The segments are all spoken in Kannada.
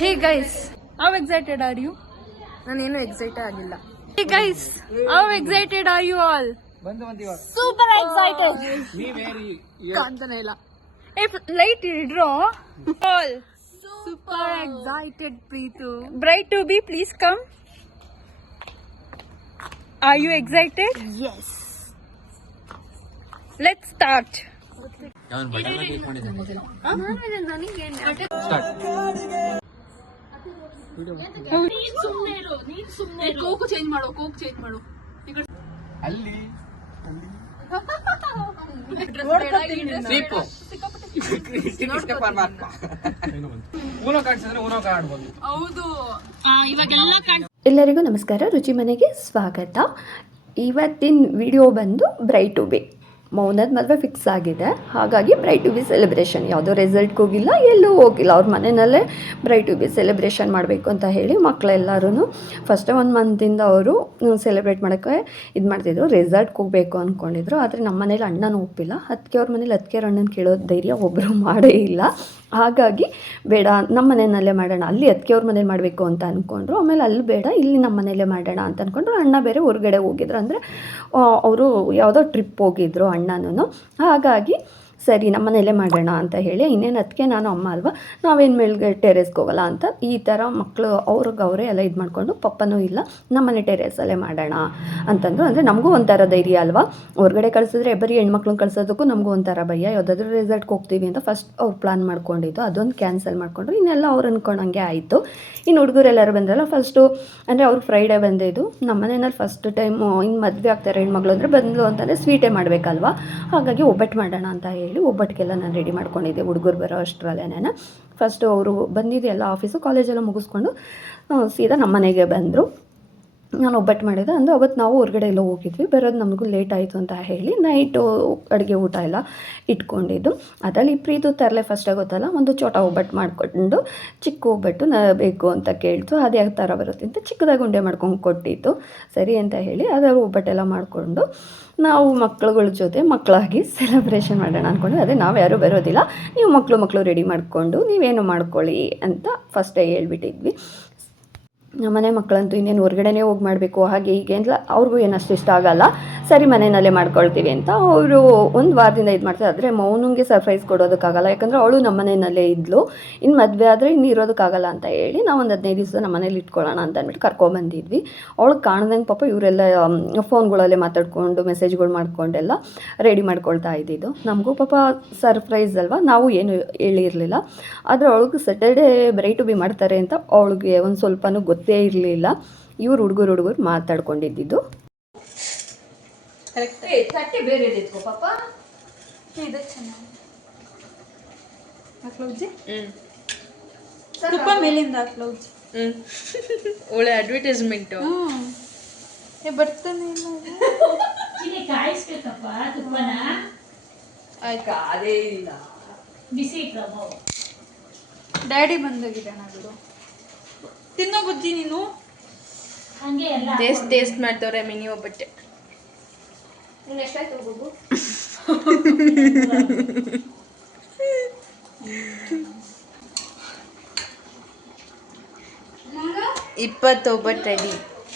Hey guys, how excited are you? ನಾನೇನು ಎಕ್ಸೈಟ್ ಆಗಿಲ್ಲ. Hey guys, how excited are you all? Super excited. ಕಾಂತಾನೆ ಇಲ್ಲ. If light idro, all super excited. Preetu, bright to be, please come. Are you excited? Yes. Let's start. Coke change ಮಾಡು. ಅಲ್ಲಿ ಹೌದು. ಎಲ್ಲರಿಗೂ ನಮಸ್ಕಾರ. ರುಚಿ ಮನೆಗೆ ಸ್ವಾಗತ. ಇವತ್ತಿನ ವಿಡಿಯೋ ಬಂದು ಬ್ರೈಟ್ ಟು ಬಿ. ಮೌನದ ಮದುವೆ ಫಿಕ್ಸ್ ಆಗಿದೆ, ಹಾಗಾಗಿ ಬ್ರೈಟ್ ಟು ಬಿ ಸೆಲೆಬ್ರೇಷನ್. ಯಾವುದೋ ರೆಸಲ್ಟ್ಗೆ ಹೋಗಿಲ್ಲ, ಎಲ್ಲೂ ಹೋಗಿಲ್ಲ, ಅವ್ರ ಮನೆಯಲ್ಲೇ ಬ್ರೈಟ್ ಟು ಬಿ ಸೆಲೆಬ್ರೇಷನ್ ಮಾಡಬೇಕು ಅಂತ ಹೇಳಿ ಮಕ್ಕಳೆಲ್ಲರೂ ಫಸ್ಟೇ 1 ಮಂತಿಂದ ಅವರು ಸೆಲೆಬ್ರೇಟ್ ಮಾಡೋಕ್ಕೆ ಇದು ಮಾಡ್ತಿದ್ರು. ರೆಸಾರ್ಟ್ಗೆ ಹೋಗಬೇಕು ಅಂದ್ಕೊಂಡಿದ್ರು. ಆದರೆ ನಮ್ಮ ಮನೇಲಿ ಅಣ್ಣನೂ ಒಪ್ಪಿಲ್ಲ. ಅದಕ್ಕೆ ಅವ್ರ ಮನೇಲಿ ಅದಕ್ಕೆ ಅಣ್ಣನ ಕೇಳೋದು ಧೈರ್ಯ ಒಬ್ಬರು ಮಾಡೇ ಇಲ್ಲ. ಹಾಗಾಗಿ ಬೇಡ, ನಮ್ಮ ಮನೆಯಲ್ಲೇ ಮಾಡೋಣ, ಅಲ್ಲಿ ಅದಕ್ಕೆ ಅವ್ರ ಮನೇಲಿ ಮಾಡಬೇಕು ಅಂತ ಅಂದ್ಕೊಂಡ್ರು. ಆಮೇಲೆ ಅಲ್ಲಿ ಬೇಡ, ಇಲ್ಲಿ ನಮ್ಮ ಮನೇಲೇ ಮಾಡೋಣ ಅಂತ ಅಂದ್ಕೊಂಡ್ರು. ಅಣ್ಣ ಬೇರೆ ಹೊರಗಡೆ ಹೋಗಿದ್ರು, ಅಂದರೆ ಅವರು ಯಾವುದೋ ಟ್ರಿಪ್ ಹೋಗಿದ್ರು ಅಣ್ಣನೂ. ಹಾಗಾಗಿ ಸರಿ ನಮ್ಮ ಮನೆಯಲ್ಲೇ ಮಾಡೋಣ ಅಂತ ಹೇಳಿ, ಇನ್ನೇನು ಅದಕ್ಕೆ ನಾನು ಅಮ್ಮ ಅಲ್ವಾ, ನಾವೇನು ಮೇಲ್ಗೆ ಟೆರೇಸ್ಗೆ ಹೋಗಲ್ಲ ಅಂತ ಈ ಥರ ಮಕ್ಕಳು ಅವರೇ ಎಲ್ಲ ಇದು ಮಾಡಿಕೊಂಡು, ಪಪ್ಪನೂ ಇಲ್ಲ ನಮ್ಮ ಮನೆ ಟೆರೇಸಲ್ಲೇ ಮಾಡೋಣ ಅಂತಂದರು. ಅಂದರೆ ನಮಗೂ ಒಂಥರ ಧೈರ್ಯ ಅಲ್ವಾ, ಹೊರಗಡೆ ಕಳಿಸಿದ್ರೆ ಬರೀ ಹೆಣ್ಮಕ್ಳನ್ನ ಕಳ್ಸೋದಕ್ಕೂ ನಮಗೂ ಒಂಥರ ಭಯ. ಯಾವುದಾದ್ರೂ ರೆಸಾರ್ಟ್ಗೆ ಹೋಗ್ತೀವಿ ಅಂತ ಫಸ್ಟ್ ಅವ್ರು ಪ್ಲ್ಯಾನ್ ಮಾಡ್ಕೊಂಡಿದ್ದು, ಅದೊಂದು ಕ್ಯಾನ್ಸಲ್ ಮಾಡಿಕೊಂಡ್ರು. ಇನ್ನೆಲ್ಲ ಅವ್ರು ಅಂದ್ಕೊಂಡಂಗೆ ಆಯಿತು. ಇನ್ನು ಹುಡುಗರೆಲ್ಲರೂ ಬಂದ್ರಲ್ಲ ಫಸ್ಟು, ಅಂದರೆ ಅವ್ರು ಫ್ರೈಡೇ ಬಂದಿದ್ದು. ನಮ್ಮ ಮನೆಯಲ್ಲಿ ಫಸ್ಟ್ ಟೈಮು ಇನ್ನು ಮದುವೆ ಆಗ್ತಾರೆ ಹೆಣ್ಮಕ್ಳು ಅಂದರೆ ಬಂದ್ಲು ಅಂತಂದರೆ ಸ್ವೀಟೇ ಮಾಡಬೇಕಲ್ವ, ಹಾಗಾಗಿ ಒಬ್ಬಟ್ಟು ಮಾಡೋಣ ಅಂತ ಹೇಳಿ ಒಬ್ಬಟ್ಟಿಗೆಲ್ಲ ನಾನು ರೆಡಿ ಮಾಡ್ಕೊಂಡಿದ್ದೆ. ಹುಡುಗರು ಬರೋ ಅಷ್ಟರಲ್ಲೇ ಫಸ್ಟು ಅವರು ಬಂದಿದ್ದು ಎಲ್ಲ ಆಫೀಸು ಕಾಲೇಜೆಲ್ಲ ಮುಗಿಸ್ಕೊಂಡು ಸೀದಾ ನಮ್ಮ ಮನೆಗೆ ಬಂದರು. ನಾನು ಒಬ್ಬಟ್ಟು ಮಾಡಿದ್ದೆ. ಅಂದರೆ ಅವತ್ತು ನಾವು ಹೊರಗಡೆ ಎಲ್ಲ ಹೋಗಿದ್ವಿ, ಬರೋದು ನಮಗೂ ಲೇಟ್ ಆಯಿತು ಅಂತ ಹೇಳಿ ನೈಟು ಅಡುಗೆ ಊಟ ಎಲ್ಲ ಇಟ್ಕೊಂಡಿದ್ದು. ಅದರಲ್ಲಿ ಪ್ರೀತು ತರಲೆ ಫಸ್ಟಾಗಿ ಗೊತ್ತಲ್ಲ, ಒಂದು ಚೋಟ ಒಬ್ಬಟ್ಟು ಮಾಡಿಕೊಂಡು ಚಿಕ್ಕ ಒಬ್ಬಟ್ಟು ಬೇಕು ಅಂತ ಕೇಳ್ತು. ಅದು ಯಾವ ಥರ ಬರುತ್ತೆ ಅಂತ ಚಿಕ್ಕದಾಗಿ ಉಂಡೆ ಮಾಡ್ಕೊಂಡು ಕೊಟ್ಟಿತ್ತು. ಸರಿ ಅಂತ ಹೇಳಿ ಅದರ ಒಬ್ಬಟ್ಟೆಲ್ಲ ಮಾಡಿಕೊಂಡು ನಾವು ಮಕ್ಕಳುಗಳ ಜೊತೆ ಮಕ್ಕಳಾಗಿ ಸೆಲೆಬ್ರೇಷನ್ ಮಾಡೋಣ ಅಂದ್ಕೊಂಡು, ಅದೇ ನಾವು ಯಾರೂ ಬರೋದಿಲ್ಲ, ನೀವು ಮಕ್ಕಳು ರೆಡಿ ಮಾಡಿಕೊಂಡು ನೀವೇನು ಮಾಡ್ಕೊಳ್ಳಿ ಅಂತ ಫಸ್ಟೇ ಹೇಳ್ಬಿಟ್ಟಿದ್ವಿ. ಮನೆ ಮಕ್ಕಳಂತೂ ಇನ್ನೇನು ಹೊರಗಡೆನೇ ಹೋಗಿ ಮಾಡಬೇಕು ಹಾಗೆ ಹೀಗೆ ಅಂತ ಅವ್ರಿಗೂ ಏನಷ್ಟು ಇಷ್ಟ ಆಗೋಲ್ಲ. ಸರಿ ಮನೆಯಲ್ಲೇ ಮಾಡ್ಕೊಳ್ತೀವಿ ಅಂತ ಅವರು ಒಂದು ವಾರದಿಂದ ಇದು ಮಾಡ್ತಾರೆ. ಆದರೆ ಮೌನಿಗೆ ಸರ್ಪ್ರೈಸ್ ಕೊಡೋದಕ್ಕಾಗಲ್ಲ, ಯಾಕಂದರೆ ಅವಳು ನಮ್ಮ ಮನೆಯಲ್ಲೇ ಇದ್ಲು. ಇನ್ನು ಮದುವೆ ಆದರೆ ಇನ್ನು ಇರೋದಕ್ಕಾಗಲ್ಲ ಅಂತ ಹೇಳಿ ನಾವು ಒಂದು 15 ದಿವಸ ನಮ್ಮ ಮನೇಲಿ ಇಟ್ಕೊಳ್ಳೋಣ ಅಂತ ಅಂದ್ಬಿಟ್ಟು ಕರ್ಕೊಂಬಂದಿದ್ವಿ. ಅವಳು ಕಾಣ್ದಂಗೆ ಪಾಪ ಇವರೆಲ್ಲ ಫೋನ್ಗಳಲ್ಲೇ ಮಾತಾಡ್ಕೊಂಡು ಮೆಸೇಜ್ಗಳು ಮಾಡ್ಕೊಂಡೆಲ್ಲ ರೆಡಿ ಮಾಡ್ಕೊಳ್ತಾ ಇದ್ದಿದ್ದು. ನಮಗೂ ಪಾಪ ಸರ್ಪ್ರೈಸ್ ಅಲ್ವಾ, ನಾವು ಏನು ಹೇಳಿರಲಿಲ್ಲ. ಆದರೆ ಅವಳಿಗೆ ಸ್ಯಾಟರ್ಡೇ ಬ್ರೈಟ್ ಟು ಬಿ ಮಾಡ್ತಾರೆ ಅಂತ ಅವಳಿಗೆ ಒಂದು ಸ್ವಲ್ಪನೂ ಗೊತ್ತೇ ಇರಲಿಲ್ಲ. ಇವ್ರು ಹುಡುಗರು ಮಾತಾಡ್ಕೊಂಡಿದ್ದು. ಬೇರೆ ಪಾಪ ಇದೆ ಚೆನ್ನಾಗಿ ಹಾಕ್ಲೌಜಿ. ತುಪ್ಪ ಮೇಲಿಂದ ಹಾಕ್ಲೌಜಿ. ಒಳ್ಳೆ ಅಡ್ವರ್ಟೈಸ್ಮೆಂಟು. ಬರ್ತಾನೆ ಇಲ್ಲ ಕಾಯಿಸ್ಬೇಕಪ್ಪ ತುಪ್ಪನ. ಆಯ್ತಾ, ಅದೇ ಇಲ್ಲ ಬಿಸಿ ಡ್ಯಾಡಿ ಬಂದೋಗಿದ್ದಾನ ಬಿಡು. ತಿನ್ನೋ ಬುಜ್ಜಿ ನೀನು. ಹಂಗೆ ಎಲ್ಲ ಟೇಸ್ಟ್ ಮಾಡ್ತವ್ರೆ ಮಿನಿ ಒಬ್ಬಟ್ಟೆ. ನೀನು ಎಷ್ಟಾಯ್ತು ಹೋಗು. 20 ಒಬ್ಬಟ್ಟು ರೆಡಿ.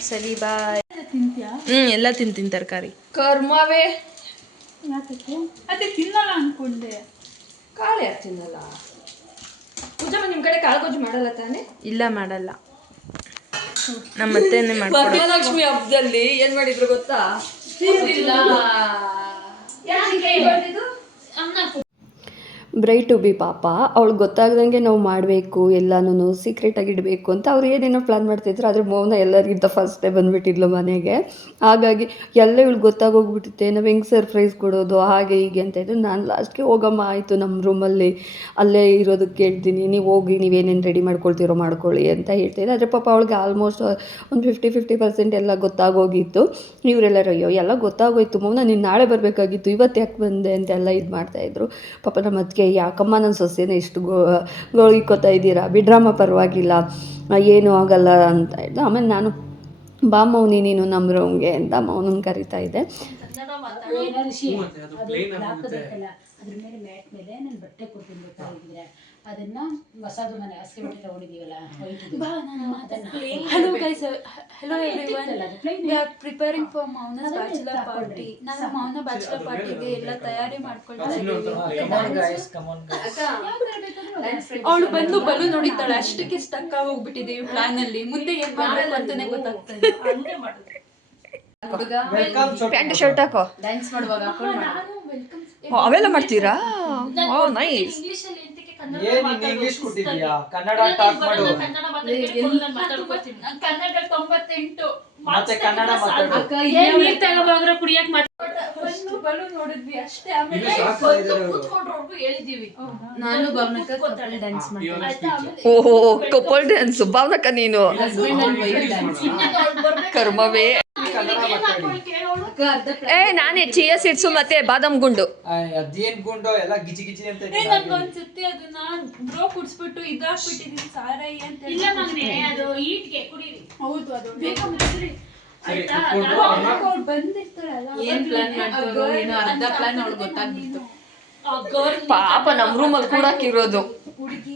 ಸರಿ ಬಾಯ್. ಎಲ್ಲ ತಿಂತೀನಿ ತರಕಾರಿ. ಕರ್ಮವೇ, ಅದೇ ತಿನ್ನಲ್ಲ ಅನ್ಕೊಂಡೆ. ಕಾಳು ಯಾರು ತಿನ್ನಲ್ಲ? ಪೂಜಮ್ಮ ನಿಮ್ಮ ಕಡೆ ಕಾಳು ಗೊಜ್ಜು ಮಾಡಲ್ಲ ತಾನೇ? ಇಲ್ಲ ಮಾಡಲ್ಲ, ನಮ್ಮ ಅತ್ತೆನೇ ಮಾಡ್ತಾರೆ. ವರಮಹಾಲಕ್ಷ್ಮಿ ಹಬ್ಬದಲ್ಲಿ ಏನ್ ಮಾಡಿದ್ರು ಗೊತ್ತಾ? ಬ್ರೈಟ್ ಟು ಬಿ ಪಾಪ ಅವಳಿಗೆ ಗೊತ್ತಾಗ್ದಂಗೆ ನಾವು ಮಾಡಬೇಕು, ಎಲ್ಲನೂ ಸೀಕ್ರೆಟಾಗಿ ಇಡಬೇಕು ಅಂತ ಅವ್ರು ಏನೇನೋ ಪ್ಲ್ಯಾನ್ ಮಾಡ್ತಿದ್ರು. ಆದರೆ ಮೌನ ಎಲ್ಲರಿಗಿಂತ ಫಸ್ಟೇ ಬಂದುಬಿಟ್ಟಿದ್ಲು ಮನೆಗೆ. ಹಾಗಾಗಿ ಎಲ್ಲ ಇವಳು ಗೊತ್ತಾಗೋಗ್ಬಿಟ್ಟಿತ್ತೆ, ನಾವು ಹೆಂಗೆ ಸರ್ಪ್ರೈಸ್ ಕೊಡೋದು ಹಾಗೆ ಹೀಗೆ ಅಂತ ಇದ್ರು. ನಾನು ಲಾಸ್ಟ್ಗೆ ಹೋಗಮ್ಮ ಆಯಿತು, ನಮ್ಮ ರೂಮಲ್ಲಿ ಅಲ್ಲೇ ಇರೋದಕ್ಕೆ ಹೇಳ್ತೀನಿ, ನೀವು ಹೋಗಿ ನೀವೇನೇನು ರೆಡಿ ಮಾಡ್ಕೊಳ್ತೀರೋ ಮಾಡ್ಕೊಳ್ಳಿ ಅಂತ ಹೇಳ್ತಾಯಿದ್ದೆ. ಆದರೆ ಪಾಪ ಅವಳಿಗೆ ಆಲ್ಮೋಸ್ಟ್ ಒಂದು 50% ಎಲ್ಲ ಗೊತ್ತಾಗೋಗಿತ್ತು. ಇವರೆಲ್ಲರೂ ಅಯ್ಯೋ ಎಲ್ಲ ಗೊತ್ತಾಗೋಯ್ತು ಮೌನ, ನೀನು ನಾಳೆ ಬರಬೇಕಾಗಿತ್ತು, ಇವತ್ತು ಯಾಕೆ ಬಂದೆ ಅಂತೆಲ್ಲ ಇದು ಮಾಡ್ತಾಯಿದ್ರು. ಪಾಪ ನಮ್ಮ ಅದಕ್ಕೆ ಯಾಕಮ್ಮ ನನ್ನ ಸೊಸೆನೇ ಇಷ್ಟು ಗೋಳಿಕೋತಾ ಇದ್ದೀರಾ, ಬಿಡ್ರಮ್ಮ ಪರವಾಗಿಲ್ಲ, ಏನೂ ಆಗಲ್ಲ ಅಂತ ಇದ್ದು. ಆಮೇಲೆ ನಾನು ಬಾ ಮೌನಿ ನೀನು ನಮ್ಮ ರೂಮ್ಗೆ ಅಂತ ಮೌನನ್ನು ಕರಿತಾ ಇದ್ದೆ. ಅದ್ರ ಮೇಲೆ ಮ್ಯಾಟ್ ಮೇಲೆ ನಾನು ಬಟ್ಟೆ ಕೊಡ್ತೀನಿ ಬೇಕಾಗಿದ್ರೆ ಅದನ್ನ ಹೊಸದು ಮನೆ ಹಾಸಿಗೆ ಬಿಟ್ಟು ತಗೊಂಡಿದೀವಲ್ಲ Hello guys, hello everyone. We are preparing for Mauna's bachelor party. ನಾನು ಮೌನ ಬ್ಯಾಚುಲರ್ ಪಾರ್ಟಿಗೆ ಎಲ್ಲ ತಯಾರಿ ಮಾಡ್ಕೊಳ್ತಾ ಇದ್ದೀವಿ. ಅವಳು ಬಂದು ಬಲು ನೋಡಿದ್ದಾಳೆ, ಅಷ್ಟಕ್ಕೆ ಸ್ಟಕ್ ಆಗಿ ಹೋಗ್ಬಿಟ್ಟಿದ್ದೀವಿ ಪ್ಲಾನ್ ಅಲ್ಲಿ. ಮುಂದೆ ಏನ್ ಮಾಡ್ಬೇಕು ಅಂತಾನೆ ಗೊತ್ತಾಗ್ತಾ ಇಲ್ಲ. ಪ್ಯಾಂಟ್ ಶರ್ಟ್ ಹಾಕೋ. ಡ್ಯಾನ್ಸ್ ಮಾಡುವಾಗ ಅವೆಲ್ಲ ಮಾಡ್ತೀರಾ? ನೈಸ್. ಇಂಗ್ಲಿಷ್ ಅಲ್ಲಿ ಎಂತಕ್ಕೆ ಕನ್ನಡ ಏನ್ ಇಂಗ್ಲಿಷ್ ಕೊಟ್ಟಿದ್ಯಾ? ಕನ್ನಡ ಟಾಕ್ ಮಾಡು. ಕನ್ನಡ ಮಾತಾಡ್ಕೊತೀನಿ. ಕನ್ನಡ 98 ಮತ್ತೆ ಕನ್ನಡ ಮಾತಾಡು. ಏನ್ ನೀರ್ ತಗೋಬಾಗ್ರ ಕುಡಿಯಕ್ ಬಲು ನೋಡಿದ್ವಿ ಅಷ್ಟೇ. ಆಮೇಲೆ ಕೂತ್ಕೊಂಡ್ರು ಹೇಳಿದೀವಿ. ನಾನು ಭಾವನಕ್ಕ ಕಪಲ್ ಡ್ಯಾನ್ಸ್ ಮಾಡ್ತೀನಿ. ಓಹೋ, ಕಪಲ್ ಡ್ಯಾನ್ಸ್. ಭಾವನಕ್ಕ ನೀನು ಹಸ್ಬೆಂಡ್ ಅಂಡ್ ವೈಫ್ ಡ್ಯಾನ್ಸ್. ಕರ್ಮವೇ. ಏ ನಾನೇ ಚಿಯಾ ಸೀಡ್ಸು ಮತ್ತೆ ಬಾದಾಮ್ ಗುಂಡು. ಅದೇನ್ ಗುಂಡು ಎಲ್ಲ ಗಿಜಿ ಗಿಜಿ ಅಂತ ಇದೆ. ನನ್ಗೊಂದ್ಸತಿ ಅದನ್ನ ಬ್ರೋ ಕುಡ್ಸ್ಬಿಟ್ಟು ಇದಾಕ್ಬಿಟ್ಟಿದೀನಿ ಸಾರಾಯಿ ಅಂತ. ಇಲ್ಲ ಮಗನೇ, ಅದು ಈಟ್ಗೆ ಕುಡೀರಿ. ಹೌದು, ಅದು ಸರಿ, ಕುತ್ಕೊಂಡು ಅವ್ಳು ಬಂದಿರ್ತಾಳಲ್ಲ. ಏನ್ ಪ್ಲಾನ್ ಮಾಡ್ತಾರೋ ಏನೋ ಅರ್ಧ ಪ್ಲಾನ್ ಅವಳು ಗೊತ್ತಾಗ್ಬಿಡ್ತು. ಪಾಪ ನಮ್ ರೂಮಲ್ಲಿ ಕೂಡಾಕಿರೋದು. ಹುಡುಗಿ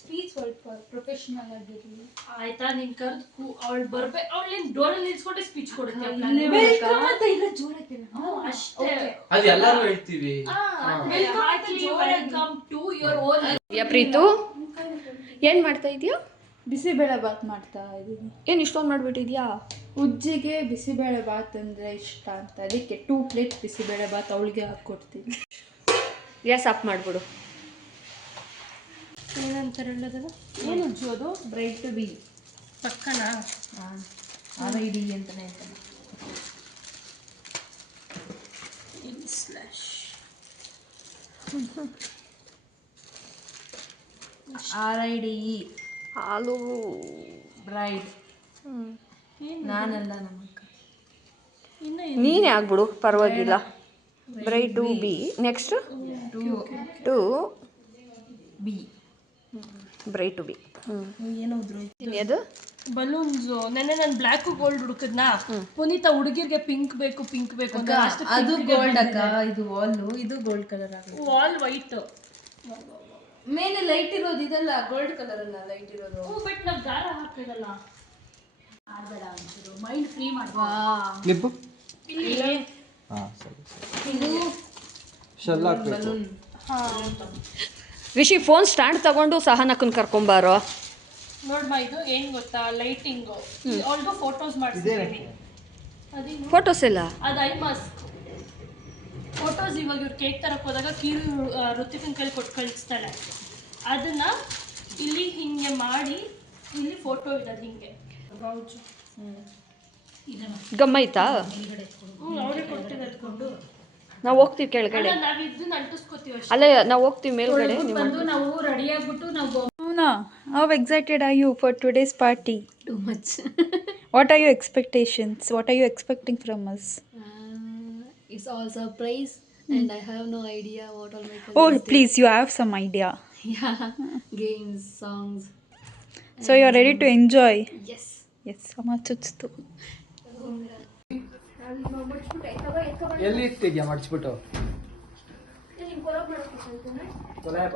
ಸ್ಪೀಚ್ ಸ್ವಲ್ಪ ಪ್ರೊಫೆಷನಲ್ ಆಗಿರ್ಲಿ. ಆಯ್ತಾ, ನೀನ್ ಕರ್ದು ಅವಳು ಬರ್ಬೇಕು. ಅವಳೇನ್ ಡೋರಲ್ಲಿ ನಿಲ್ಸ್ಕೊಂಡೆ ಸ್ಪೀಚ್ ಕೊಡುತ್ತೆ. ವೆಲ್ಕಮ್ ಅಂತ ಇಲ್ಲ ಜೋರಾಗಿ. ಅಷ್ಟೇ. ಅದು ಎಲ್ಲರೂ ಹೇಳ್ತೀವಿ. Welcome to your own. Yeah Preethu, ಏನ್ ಮಾಡ್ತಾ ಇದೀಯಾ? ಬಿಸಿಬೇಳೆ ಬಾತ್ ಮಾಡ್ತಾ ಇದ್ದೀನಿ. ಏನ್ ಇಷ್ಟೊಂದು ಮಾಡ್ಬಿಟ್ಟಿದ್ಯಾ? ಉಜ್ಜಿಗೆ ಬಿಸಿಬೇಳೆ ಬಾತ್ ಅಂದ್ರೆ ಇಷ್ಟ ಅಂತ, ಅದಕ್ಕೆ 2 ಪ್ಲೇಟ್ ಬಿಸಿಬೇಳೆ ಬಾತ್ ಅವಳಿಗೆ ಹಾಕ್ಕೊಡ್ತೀನಿ. Gas off ಮಾಡ್ಬಿಡು. ಏನಂತಾರೆ ಹೇಳೋದಲ್ಲ, ಏನು ಉಜ್ಜೋದು? ಬ್ರೈಟ್ ಟು ಬಿ ಪಕ್ಕನಾ RID ಅಂತಾನೆ ಹೇಳ್ತಾನೆ. RIDE ಹಾಲು ಬ್ರೈಡ್. ನಾನಲ್ಲ ನಮ್ಮಕ್ಕ. ನೀನೇ ಆಗ್ಬಿಡು, ಪರವಾಗಿಲ್ಲ. Bright to be. Next to be. Bright to be. ಅದು ಬಲೂನ್ಸ್. ನೆನ್ನೆ ನಾನು ಬ್ಲ್ಯಾಕ್ ಗೋಲ್ಡ್ ಹುಡುಕದ್ನಾ, ಪುನೀತ ಹುಡುಗಿರ್ಗೆ ಪಿಂಕ್ ಬೇಕು ಅಂತ. ಅದು ಗೋಲ್ಡ್ ಅಕ್ಕ, ಇದು ವಾಲು, ಇದು ಗೋಲ್ಡ್ ಕಲರ್ ಆಗುತ್ತೆ. ವಾಲ್ ವೈಟ್, ಮೇಲೆ ಲೈಟ್ ಇರೋದು ಇದೆಲ್ಲ ಗೋಲ್ಡ್ ಕಲರ್ ಅಲ್ಲ, ಲೈಟ್ ಇರೋದು. ಬಟ್ ನಾವ್ ದಾರ ಹಾಕಿರಲ್ಲ. ಆಡ್ಬೇಡ ಅಂತಿರು, ಮೈಂಡ್ ಫ್ರೀ ಮಾಡುವ. ಕ್ಲಿಪ್ ಇಲ್ಲಿ ಹಾ ಸರಿ. ಇದು ಶೆಲ್ ಹಾಕ್ಬೇಕು. ರಿಷಿ ಫೋನ್ ಸ್ಟ್ಯಾಂಡ್ ತಗೊಂಡು ಸಹನಕ್ಕನ್ ಕರ್ಕೊಂಬಾರೋ. ನೋಡ್ಮ, ಇದು ಏನ್ ಗೊತ್ತಾ, ಲೈಟಿಂಗು. ಅವಳಿಗೂ ಫೋಟೋಸ್ ಮಾಡಿಸಿದ್ದೀನಿ. ಅದೇನು ಫೋಟೋಸ್ ಎಲ್ಲ ಅದು ಐ ಮಾಸ್ಕ್ ಫೋಟೋಸ್. ಇವಾಗ ಇವ್ರು ಕೇಕ್ ತರಕ್ ಹೋದಾಗ ಋತಿಕನ್ ಕೈಲಿ ಕೊಟ್ಟು ಕಳಿಸ್ತಾಳೆ. ಅದನ್ನ ಇಲ್ಲಿ ಹಿಂಗೆ ಮಾಡಿ, ಇಲ್ಲಿ ಫೋಟೋ ಇಡೋದು ಹಿಂಗೆ. ಗಮ್ಮೈತಾ? ಅವರೇ ಕೊಟ್ಟಿರೋದ್ಕೊಂಡು ನಾವು ಹೋಗ್ತೀವಿ ಕೆಳಗಡೆ. ನಾವ್ ಇದನ್ನ ಅಂಟಿಸ್ಕೋತೀವಿ ಅಷ್ಟೇ. ಅಲ್ಲೇ ನಾವು ಹೋಗ್ತೀವಿ ಮೇಲ್ಗಡೆ. ನಾವು ರೆಡಿ ಆಗ್ಬಿಟ್ಟು ನಾವು Mona, how excited are you for today's party? Too much. What are your expectations? What are you expecting from us? It's all surprise and I have no idea what all my cousins Oh, did. please, you have some idea. Yeah, games, songs. So you're ready to enjoy? Yes. Yes, Amma chuchtu. ಎಲ್ಲಿ ಇಟ್ಟಿದ್ಯಾ ಮಡ್ಚ್ಬಿಟ್ಟು? ಕೊಲಾಪ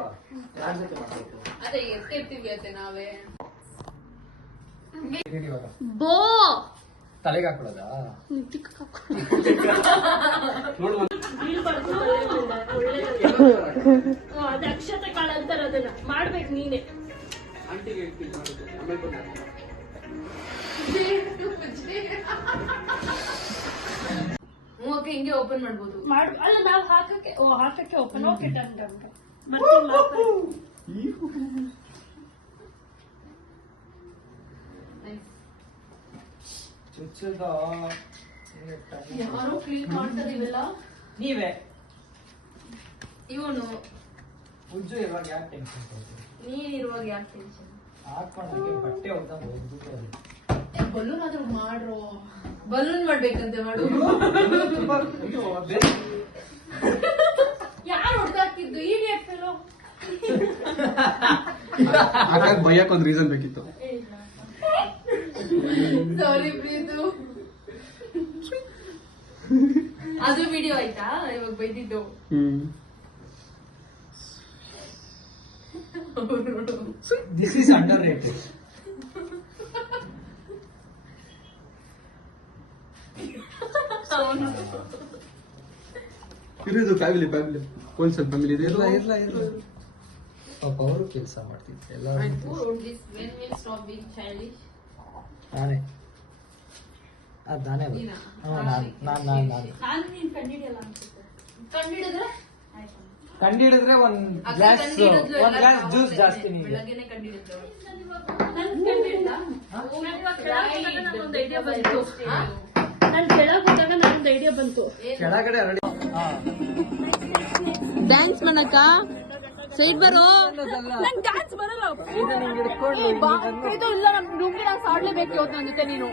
ಯಾರ ಜೊತೆ ಮಾತಾಡ್ತೀವಿ? ಅದೇ ಎತ್ತಿರ್ತೀವಿ ಅತ್ತೆ ನಾವೇ. Bo! ತಲೆಗೆ ಹಾಕೊಳ್ಳೋದಾ? ಅದು ಅಕ್ಷತೆ ಕಾಳ ಅಂತಾರೆ, ಅದನ್ನ ಮಾಡ್ಬೇಕು ನೀನೆ. ಓಕೆ, ಹಿಂಗೆ ಓಪನ್ ಮಾಡ್ಬೋದು. ಅಲ್ಲ, ನಾವು ಹಾಕಕ್ಕೆ ಓಪನ್. Okay, done. ಚುಚ್ಚದ ಯಾರು ಕ್ಲೀನ್ ಮಾಡ್ತಾರೆ ಇವೆಲ್ಲ? ನೀವೇ. ಇವನು ಉಜ್ಜು ಇವಾಗ ಯಾಕೆ ಟೆನ್ಷನ್ ಕೊಡ್ತೀವಿ? ನೀನಿರುವಾಗ ಯಾಕೆ ಟೆನ್ಷನ್? ಹಾಕೊಂಡಾಗೆ ಬಟ್ಟೆ ಹೊಡೆದ ಹೋಗ್ಬಿಟ್ಟು ಬಲೂನ್ ಆದ್ರೂ ಮಾಡ್ರೋ. ಬಲೂನ್ ಮಾಡ್ಬೇಕಂತೆ ಮಾಡು. ಯಾರು ಹೊಡ್ದಾಕಿದ್ದು? Idiot fellow. ಹಾಗಾಗಿ ಬೈಯಕ್ ಒಂದು ರೀಸನ್ ಬೇಕಿತ್ತು. ಸಾರಿ ಪ್ರೀತು. ಅದು ವಿಡಿಯೋ ಆಯ್ತಾ ಇವಾಗ ಬೈದಿದ್ದು? This is underrated. ಇರೋದು ಫ್ಯಾಮಿಲಿ ಒಂದು ಫ್ಯಾಮಿಲಿ ಇದೆ. ಇರ್ಲ ಪಾಪ ಅವರು ಕೆಲಸ ಮಾಡ್ತಿದ್ರು ಎಲ್ಲ ನಾನೇ ನಾನೇ ಕಂಡಿಡಿದ್ರೆ ಒಂದ್ ಗ್ಲಾಸ್ ಜ್ಯೂಸ್ ಜಾಸ್ತಿ ನೀನು. ನಾನು ಕೆಳಗೆ ಹೋದಾಗ ನಂದೊಂದು ಐಡಿಯಾ ಬಂತು. ಕೆಳಗಡೆ ಆಲ್ರೆಡಿ ಡ್ಯಾನ್ಸ್ ಮಾಡಕ್ಕ ಸೈಡ್ ಬರೋ. ಡ್ಯಾನ್ಸ್ ಬರಲ್ಲ ಇದು ಇಲ್ಲ. ನಮ್ ಲುಂಗಿ ಡ್ಯಾನ್ಸ್ ಆಡ್ಲೇಬೇಕು ಇವತ್ತು ನನ್ನ ಜೊತೆ ನೀನು.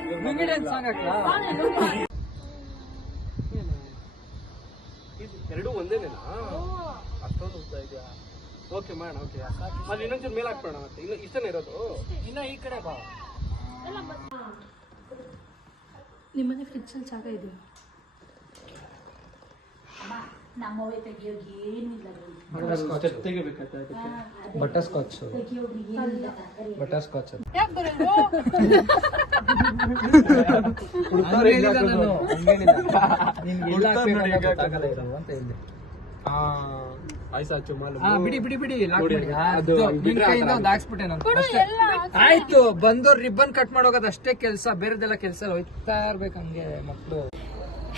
ಎರಡು ಒಂದೇನೇನಾ? ಅಷ್ಟೊಂದು ಉದ್ದ ಇದೆಯಾ? ಓಕೆ ಮಾಡೋಣ. ಓಕೆ ಅಲ್ಲಿ ಇನ್ನೊಂಚೂರು ಮೇಲೆ ಹಾಕ್ಬೋಣ. ಮತ್ತೆ ಇನ್ನು ಇಷ್ಟನೇ ಇರೋದು. ಇನ್ನ ಈ ಕಡೆ ಬಾ. ನಿಮ್ಮನೆ ಫ್ರಿಡ್ಜ್ ಅಲ್ಲಿ ಜಾಗ ಇದೆ? ನಮ್ಮವೇ ತೆಗಿಯೋಗಿ ಏನು ಇಲ್ಲ. ತೆಗಿಬೇಕಾಗ್ತದೆ. ಬಟರ್ ಸ್ಕಾಚ್ ಬಟರ್ ಸ್ಕಾಚ್ ಆಯ್ತು. ಬಂದವ್ರು ರಿಬ್ಬನ್ ಕಟ್ ಮಾಡೋದು ಅಷ್ಟೇ ಕೆಲ್ಸ, ಬೇರೆದೆಲ್ಲ ಕೆಲ್ಸ ಹೋಯ್ತಾ ಇರ್ಬೇಕು ಹಂಗೆ ಮಕ್ಳು.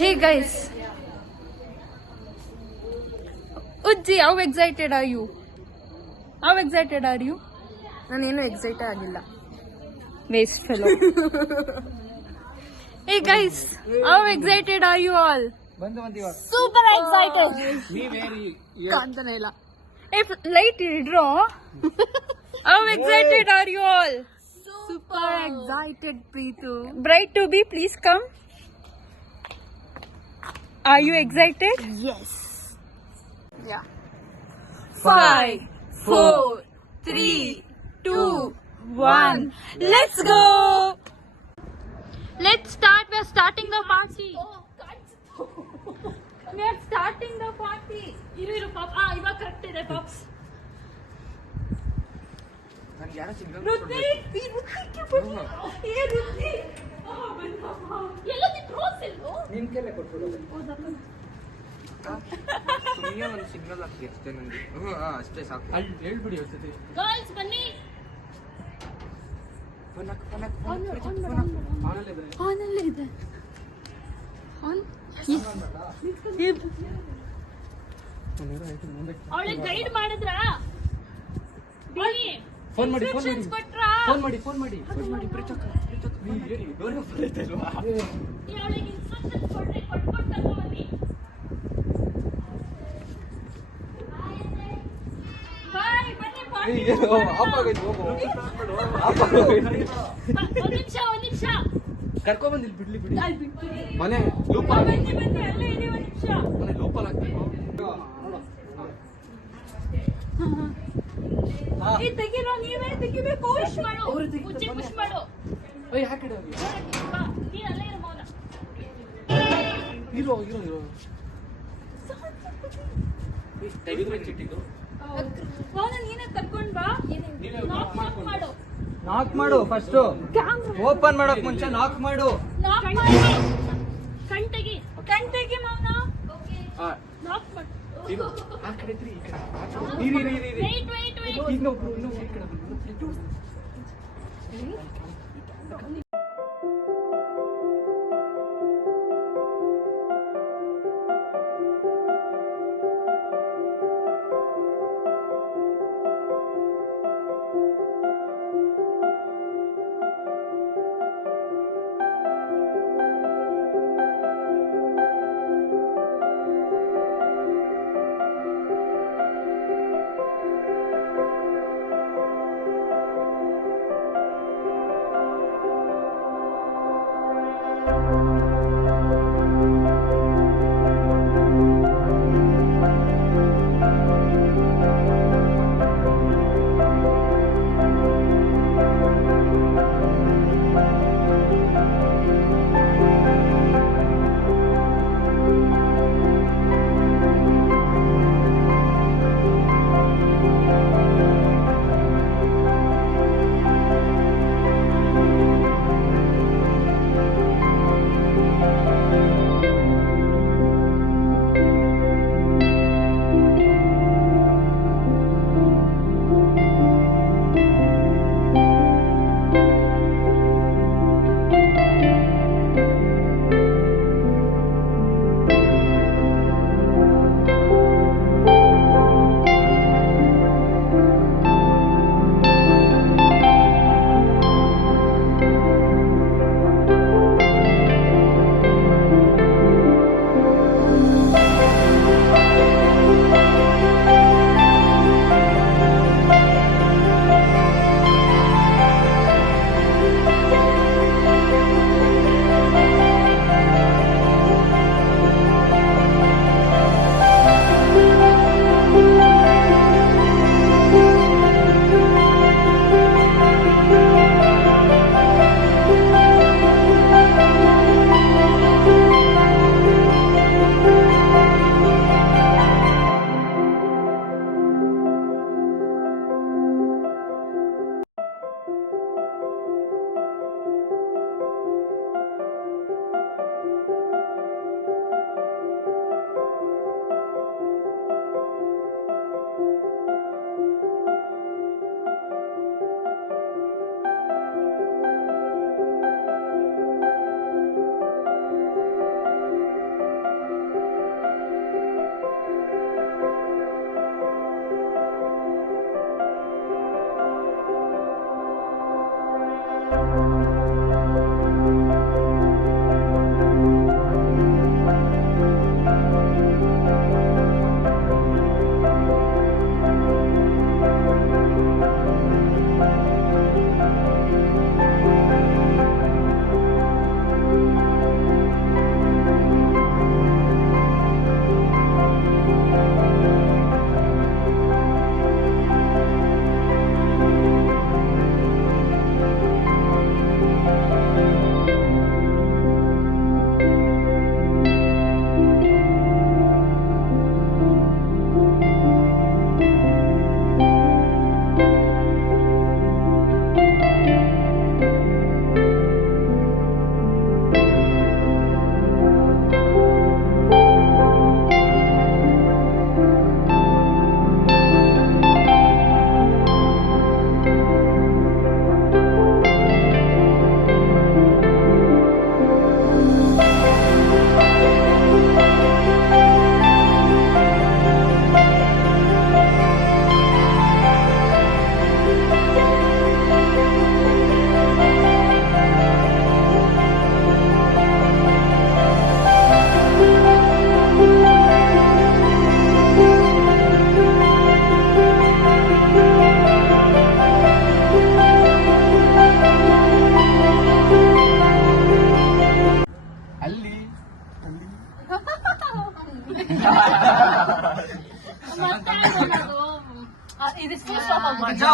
ಹೇ ಗೈಸ್, ಉಜ್ಜಿ, ಹೌ ಎಕ್ಸೈಟೆಡ್ ಆರ್ ಯು? ನಾನೇನು ಎಕ್ಸೈಟೆಡ್ ಆಗಿಲ್ಲ. Waste fellow. Hey guys, how excited are you all? Super excited. ಕಾಂತಾನೆ ಇಲ್ಲ. ಲೈಟ್ ಇಡ್ರೋ. How excited are you all? Super excited. Preethu, bride to be, please come. Are you excited? Yes. Yeah. 5, 4, 3, 2, 1. Let's go. Let's start. We're starting the party. We're starting the party. ಇರು ಪಾಪ್. ಇವಾಗ ಕರೆಕ್ಟ್ ಇದೆ ಪಾಪ್ಸ್. ನಿನ್ ಕೆಲೆ ಕೊಟ್ಬಿಡು. ಒಂದು ಸಿಗ್ನಲ್ ಹಾಕಿ ಅಷ್ಟೇ ನನಗೆ. ಅಷ್ಟೇ ಸಾಕು. ಅಲ್ಲಿ ಹೇಳ್ಬಿಡಿ ಅಷ್ಟೇ. ಗರ್ಲ್ಸ್ ಬನ್ನಿ. ಆನಲ್ಲೇ ಇದೆ. ಅವಳಿಗೆ ಗೈಡ್ ಮಾಡಿದ್ರಾ? ಫೋನ್ ಮಾಡಿ ಕೊಟ್ರಾ? ಫೋನ್ ಮಾಡಿ ಅವಳಿಗೆ ಇನ್ಸ್ಟ್ರಕ್ಷನ್ಸ್ ಕೊಟ್ರೆ ಕೊಟ್ಕೊಂಡು ತಗೊಂಡ್ಬನ್ನಿ. ಬಾಯ್, ಬನ್ನಿ ಪಾರ್ಟಿ. ಒಂದ್ ನಿಮಿಷ ಕರ್ಕೊಂಡ್ ಬಿಡ್ಲಿ ಮನೆ ಲೂಪ ಬನ್ನಿ ಅಲ್ಲೇ ಇದೆ. ಒಂದ್ ನಿಮಿಷ ಮನೆ ಲೂಪಲ್ ಆಗ್ಬೇಕು. ತೆಗಿರೋ, ನೀವೇ ತೆಗಿಬೇಕು. ಪುಷ್ ಮಾಡು, ಉಚ್ಚಿ ಪುಷ್ ಮಾಡು. ಬಾ, ನೀನ್ ಅಲ್ಲೇ ಇರು ಮೌನ. ಇರೋ ತೆಗೆದ್ರೆ ಚಿಟ್ಟಿದ್ದು ಮೌನ ನೀನೇ ಕರ್ಕೊಂಡ್ ಬಾ. ನಾಕ್ ಮಾಡು. ನಾಕ್ ಮಾಡು ಫಸ್ಟ್. ಓಪನ್ ಮಾಡೋಕ್ ಮುಂಚೆ ನಾಕ್ ಮಾಡು. ನಾಕ್ ಮಾಡು. ಕಣ್ ತೆಗಿ ಮೌನ. ನಾಕ್ ಮಾಡು. ಆ ಕಡೆ ಈ ಕಡೆ ವೇಟ್. ಇನ್ನೊಬ್ರು ಈ ಕಡೆ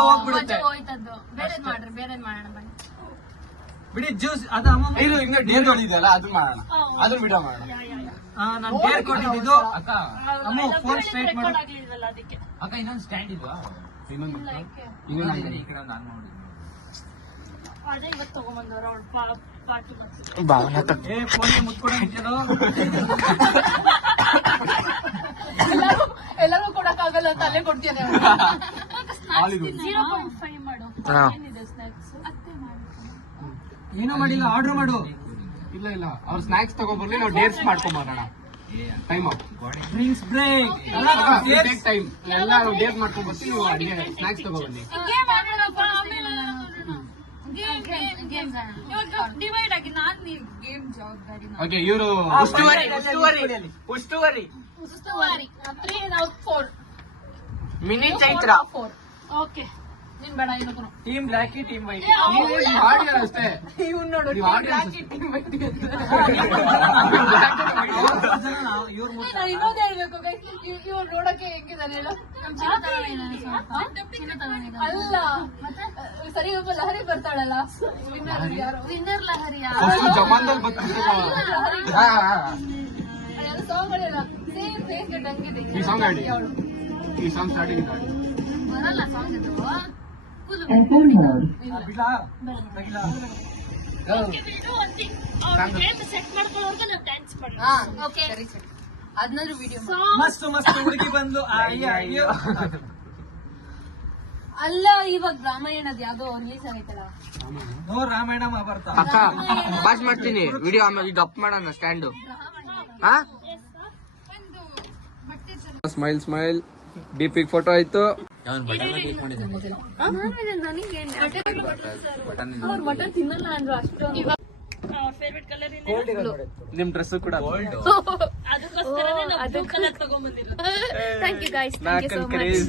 ಹೋಗ್ಬಿಡುತ್ತೆ ಹೋಯ್ತದ್ದು. ಬೇರೆ ಮಾಡ್ರಿ, ಬೇರೆ ಮಾಡೋಣ ಬನ್ನಿ. ಬಿಡಿ ಜ್ಯೂಸ್ ಅದು ಅಮ್ಮ ಇದು ಇನ್ನು ಡೇರ್ ಇದೆಯಲ್ಲ ಅದನ್ನ ಮಾಡೋಣ, ಅದನ್ನ ವಿಡಿಯೋ ಮಾಡೋಣ. ನಾನು ಡೇರ್ ಕೊಟ್ಟಿದ್ದು ಅಕ್ಕ. ಅಮ್ಮ ಫೋನ್ ಸ್ಟ್ರೈಟ್ ಮಾಡು ಆಗ್ಲಿಲ್ವಲ್ಲ ಅದಕ್ಕೆ. ಅಕ್ಕ. ಇನ್ನೊಂದು ಸ್ಟ್ಯಾಂಡ್ ಇಲ್ವಾ? ಇನ್ನೊಂದು ಈ ಕಡೆ ನಾನು ನೋಡಿ ಅದೇ ಇವತ್ತು ತಗೊಂಬಂದವ್ರ ಅವಳು ಪಾರ್ಟಿ ಮಾಡ್ತಿದ್ರು. ಏ ಫೋನ್ ಮುತ್ಕೊಡ ಎಲ್ಲರೂ ಕೊಡಕ್ಕಾಗಲ್ಲ ಅಂತ ಅಲ್ಲೇ ಕೊಡ್ತೇನೆ. 0.5 ಮಾಡು. ಏನಿದೆ ಸ್ನಾಕ್ಸ್? ಅತ್ತೆ ಮಾಡ್ತೀನಿ. ಏನೋ ಮಾಡಿಲ್ಲ, ಆರ್ಡರ್ ಮಾಡು. ಇಲ್ಲ ಇಲ್ಲ, ಅವ್ರು ಸ್ನಾಕ್ಸ್ ತಗೊಂಡ್ಬರ್ಲಿ, ನಾವು ಡೇಟ್ಸ್ ಮಾಡ್ಕೊಂಬರೋಣ. Time up, drinks break time ಎಲ್ಲ ನಾವು ಡೇಟ್ ಮಾಡ್ಕೊಂಡ್ ಬರ್ತೀವಿ, ನೀವು ಅಡಿಗೆ ಸ್ನಾಕ್ಸ್ ತಗೊಬನ್ನಿ. ಡಿವೈಡ್ ಆಗಿ ನಾನ್ ಗೇಮ್ ಜವಾಬ್ದಾರಿ. ಓಕೆ, ಇವರು ಉಸ್ತುವಾರಿ 3 ನಾವು 4 ಮಿನಿ ಚೈತ್ರ 4. ಓಕೆ, ನೀನ್ ಬೇಡ ಇನ್ನೊಬ್ಬನು. Team blacky team white. Audio ಅಷ್ಟೇ. ಇವ್ನು ನೋಡು, ನೀವು audience ಟೀಮ್ ವೈಟ್ ಇವ್ರು ನಾನು ಇನ್ನೊಂದು ಹೇಳ್ಬೇಕು guys. ಇವ್ರು ನೋಡಕ್ಕೆ ಹೆಂಗಿದಾನೆ ಹೇಳು? ಅಲ್ಲ, ಸರಿ ಒಬ್ಬ ಲಹರಿ ಬರ್ತಾಳಲ್ಲ, ವಿನ್ನರ್ ಯಾರು? ವಿನ್ನರ್ ಲಹರಿ ಜಮಾನ್ದಲ್ಲಿ ಬರ್ತಿರ್ತೀವಿ. ಸಾಂಗ್ ಅಲ್ಲ, ಸೇಮ್ ಫೇಸ್ ಗಟ್ಟಂಗಿದೆ. ಈ ಸಾಂಗ್ ಆಡಿ, ಈ ಸಾಂಗ್ ಸ್ಟಾರ್ಟಿಂಗ್ ಆಡಿ. ಬರಲ್ಲ ಸಾಂಗ್ ಇದು. ಸೆಟ್ ಮಾಡ್ಕೊಳ್ಳೋರ್ಗು ನಾವು ಡ್ಯಾನ್ಸ್ ಮಾಡೋಣ. ಓಕೆ, ಅದನ್ನಾದ್ರೂ ವಿಡಿಯೋ ಮಸ್ತ್ ಮಸ್ತ್ ಹುಡುಗಿ ಬಂದು ಅಯ್ಯೋ ಅಲ್ಲ, ಇವಾಗ ರಾಮಾಯಣದ ಯಾವ್ದೋ ರಿಲೀಸ್ ಆಗೈತಲ್ಲ. ನೋ ರಾಮಾಯಣ ಮಹಾಭಾರತ. ಅಕ್ಕ ಪಾಸ್ ಮಾಡ್ತೀನಿ ವಿಡಿಯೋ, ಆಮೇಲೆ ಈಗ ಅಪ್ ಮಾಡೋಣ ಸ್ಟ್ಯಾಂಡು. ಸ್ಮೈಲ್ ಸ್ಮೈಲ್, ಡಿಪಿಗ್ ಫೋಟೋ ಆಯ್ತು. ಅವ್ರು ಮಟನ್ ತಿನ್ನಲ್ಲ ಅಂದ್ರು ಅಷ್ಟೊಂದು. ಫೇವ್ರೆಟ್ ಕಲರ್ ನಿಮ್ ಡ್ರೆಸ್ ಕೂಡ ಅದಕ್ಕೋಸ್ಕರನೇ ನಾವು ಬ್ಲೂ ಕಲರ್ ತಗೊಂಡ್ಬಂದಿರೋದು. Thank you guys, thank you so much.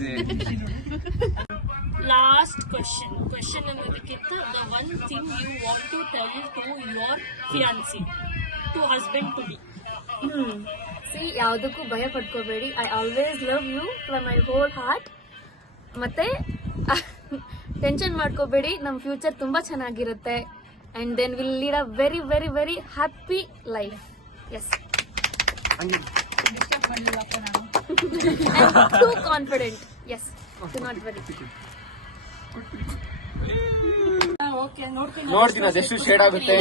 Last question ಅನ್ನೋದಕ್ಕಿಂತ the one thing you want to tell to your fiancé, to husband to be. See, ಯಾವುದಕ್ಕೂ ಭಯ ಪಡ್ಕೋಬೇಡಿ. I always love you from my whole heart. ಮತ್ತೆ ಟೆನ್ಷನ್ ಮಾಡ್ಕೋಬೇಡಿ, ನಮ್ಮ ಫ್ಯೂಚರ್ ತುಂಬಾ ಚೆನ್ನಾಗಿರುತ್ತೆ. And then will lead a very very very happy life. Yes, too confident. Yes, do not very. ನೋಡ್ತೀನಿ ಅದೆಷ್ಟು ಶೇಡ್ ಆಗುತ್ತೆ.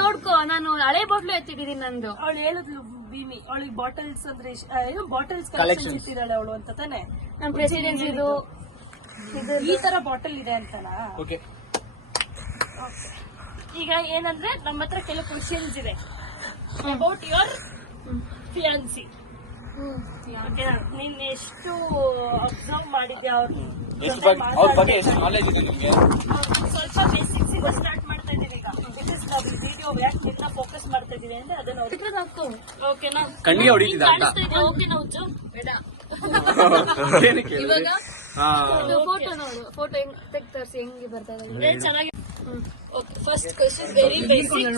ನೋಡ್ಕೋ, ನಾನು ಹಳೆ ಬಾಟ್ಲು ಎತ್ತಿದ್ದೀನಿ ನಂದು. ಅವಳು ಹೇಳಿದ್ಲು ಭೀಮಿ, ಅವಳಿಗೆ ಬಾಟಲ್ಸ್ ಅಂದ್ರೆ ಬಾಟಲ್ಸ್ ಕಲೆಕ್ಷನ್ ಇಟ್ಟಿದ್ದಾಳೆ ಅವಳು ಅಂತ ತಾನೆ. ನಮ್ಮ ಪ್ರೆಸಿಡೆನ್ಸ್ ಇದು ಈ ತರ ಬಾಟಲ್ ಇದೆ ಅಂತನಾ? ಓಕೆ, ಈಗ ಏನಂದ್ರೆ ನಮ್ಮ ಹತ್ರ ಕೆಲವು ಕ್ವಶನ್ಸ್ ಇದೆ ಅಬೌಟ್ ಯುವರ್ ಫಿಯಾನ್ಸಿ. ನೀನ್ ಎಷ್ಟು ಅಬ್ಸರ್ವ್ ಮಾಡಿದ್ಯಾ ಅವ್ರ ಅವ್ರ ಬಗ್ಗೆ ಎಷ್ಟು ನಾಲೆಜ್ ಇದೆ ನಿಮ್ಗೆ? ಸ್ವಲ್ಪ ಬೇಸಿಕ್ಸ್ ಇಂದ ಸ್ಟಾರ್ಟ್ ಓಕೆನಾ? ಕಣ್ಣಿಗೆ ಹೊಡಿತಿದ್ದ ಅಂತ. ಕಾಣಿಸ್ತಾ ಇದೆಯಾ? ಓಕೆನಾ ಹುಚ್ಚು? ಏನಕ್ಕೆ ಹೇಳಿದ್ರಿ? ಫೋಟೋ ನೋಡು, ಫೋಟೋ ಹೆಂಗ್ ತೆಗ್ ತೋರಿಸಿ ಹೆಂಗೆ ಬರ್ತಾ ಇದೆ. ಚೆನ್ನಾಗಿ. Okay, first question very basic.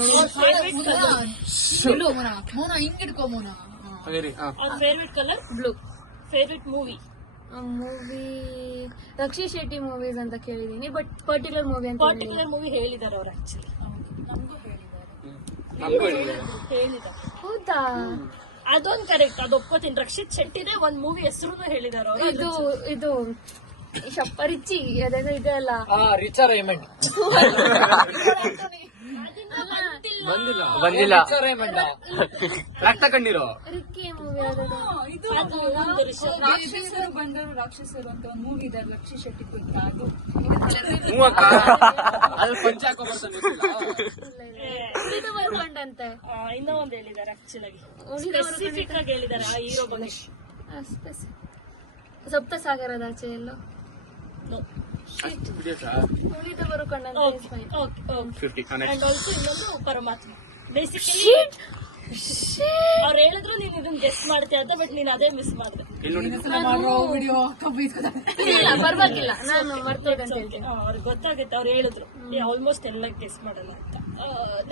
Favourite colour blue. Favourite movie Rakshit Shetty movies ಅಂತ ಕೇಳಿದೀನಿ, ಬಟ್ ಪರ್ಟಿಕ್ಯುಲರ್ ಮೂವಿ ಅಂತ ಪರ್ಟಿಕ್ಯುಲರ್ ಮೂವಿ ಹೇಳಿದ್ದಾರೆ ಅವ್ರು ಆಕ್ಚುಲಿ. ಹೇಳಿದ್ದಾರೆ. ಹೌದಾ? ಅದೊಂದು ಕರೆಕ್ಟ್, ಅದು ಒಪ್ಕೋತೀನಿ. ರಕ್ಷಿತ್ ಶೆಟ್ಟಿನೇ ಒಂದ್ ಮೂವಿ ಹೆಸರು ಹೇಳಿದಾರೆ ಅವರು. ಇದು ರಿಚಿ ಅದೇನೋ ಇದೆ ಅಲ್ಲ, ರಿಚಾ ರೈಮಂಡ್ ಬಂದಿಲ್ಲ. ರಕ್ತ ಕಣ್ಣೀರು. ರಿಕ್ಕಿ ಮೂವಿ ರಾಕ್ಷಸರು ಬಂದರು ರಾಕ್ಷಸರು ಅಂತ ಒಂದು ಮೂವಿ ಇದೆ, ರಕ್ಷಿ ಶೆಟ್ಟಿ ಕೊಟ್ಟ ಅದು. ಅದ್ರಲ್ಲಿ ಪಂಚ ಹಾಕೊಂಡ್ಬರ್ತಾನೆ. ಬರ್ಕೊಂಡಂತೆ. ಇನ್ನೂ ಒಂದ್ ಹೇಳಿದ್ದಾರೆ ಆಕ್ಚುಲಿ, ಸ್ಪೆಸಿಫಿಕ್ ಆಗಿ ಹೇಳಿದ್ದಾರೆ ಆ ಹೀರೋ ಬಗ್ಗೆ. ಸಪ್ತ ಸಾಗರದಾಚೆ ಎಲ್ಲೋ ಉಳಿದವರು ಕಂಡಂತೆ. ಅಂಡ್ ಆಲ್ಸೋ ಇನ್ನೊಂದು ಪರಮಾತ್ಮ. ಬೇಸಿಕಲಿ ಅವ್ರು ಹೇಳಿದ್ರು ನೀನ್ ಇದನ್ನ ಗೆಸ್ ಮಾಡ್ತೀಯ ಅಂತ, ಬಟ್ ನೀನ್ ಅದೇ ಮಿಸ್ ಮಾಡಿದೆ. ಪರವಾಗಿಲ್ಲ, ನಾನು ಮರ್ತೋದೆ ಅಂತ ಹೇಳ್ತೀನಿ. ಅವ್ರಿಗೆ ಗೊತ್ತಾಗುತ್ತೆ, ಅವ್ರು ಹೇಳಿದ್ರು ಆಲ್ಮೋಸ್ಟ್ ಎಲ್ಲ ಗೆಸ್ ಮಾಡಲ್ಲ ಅಂತ.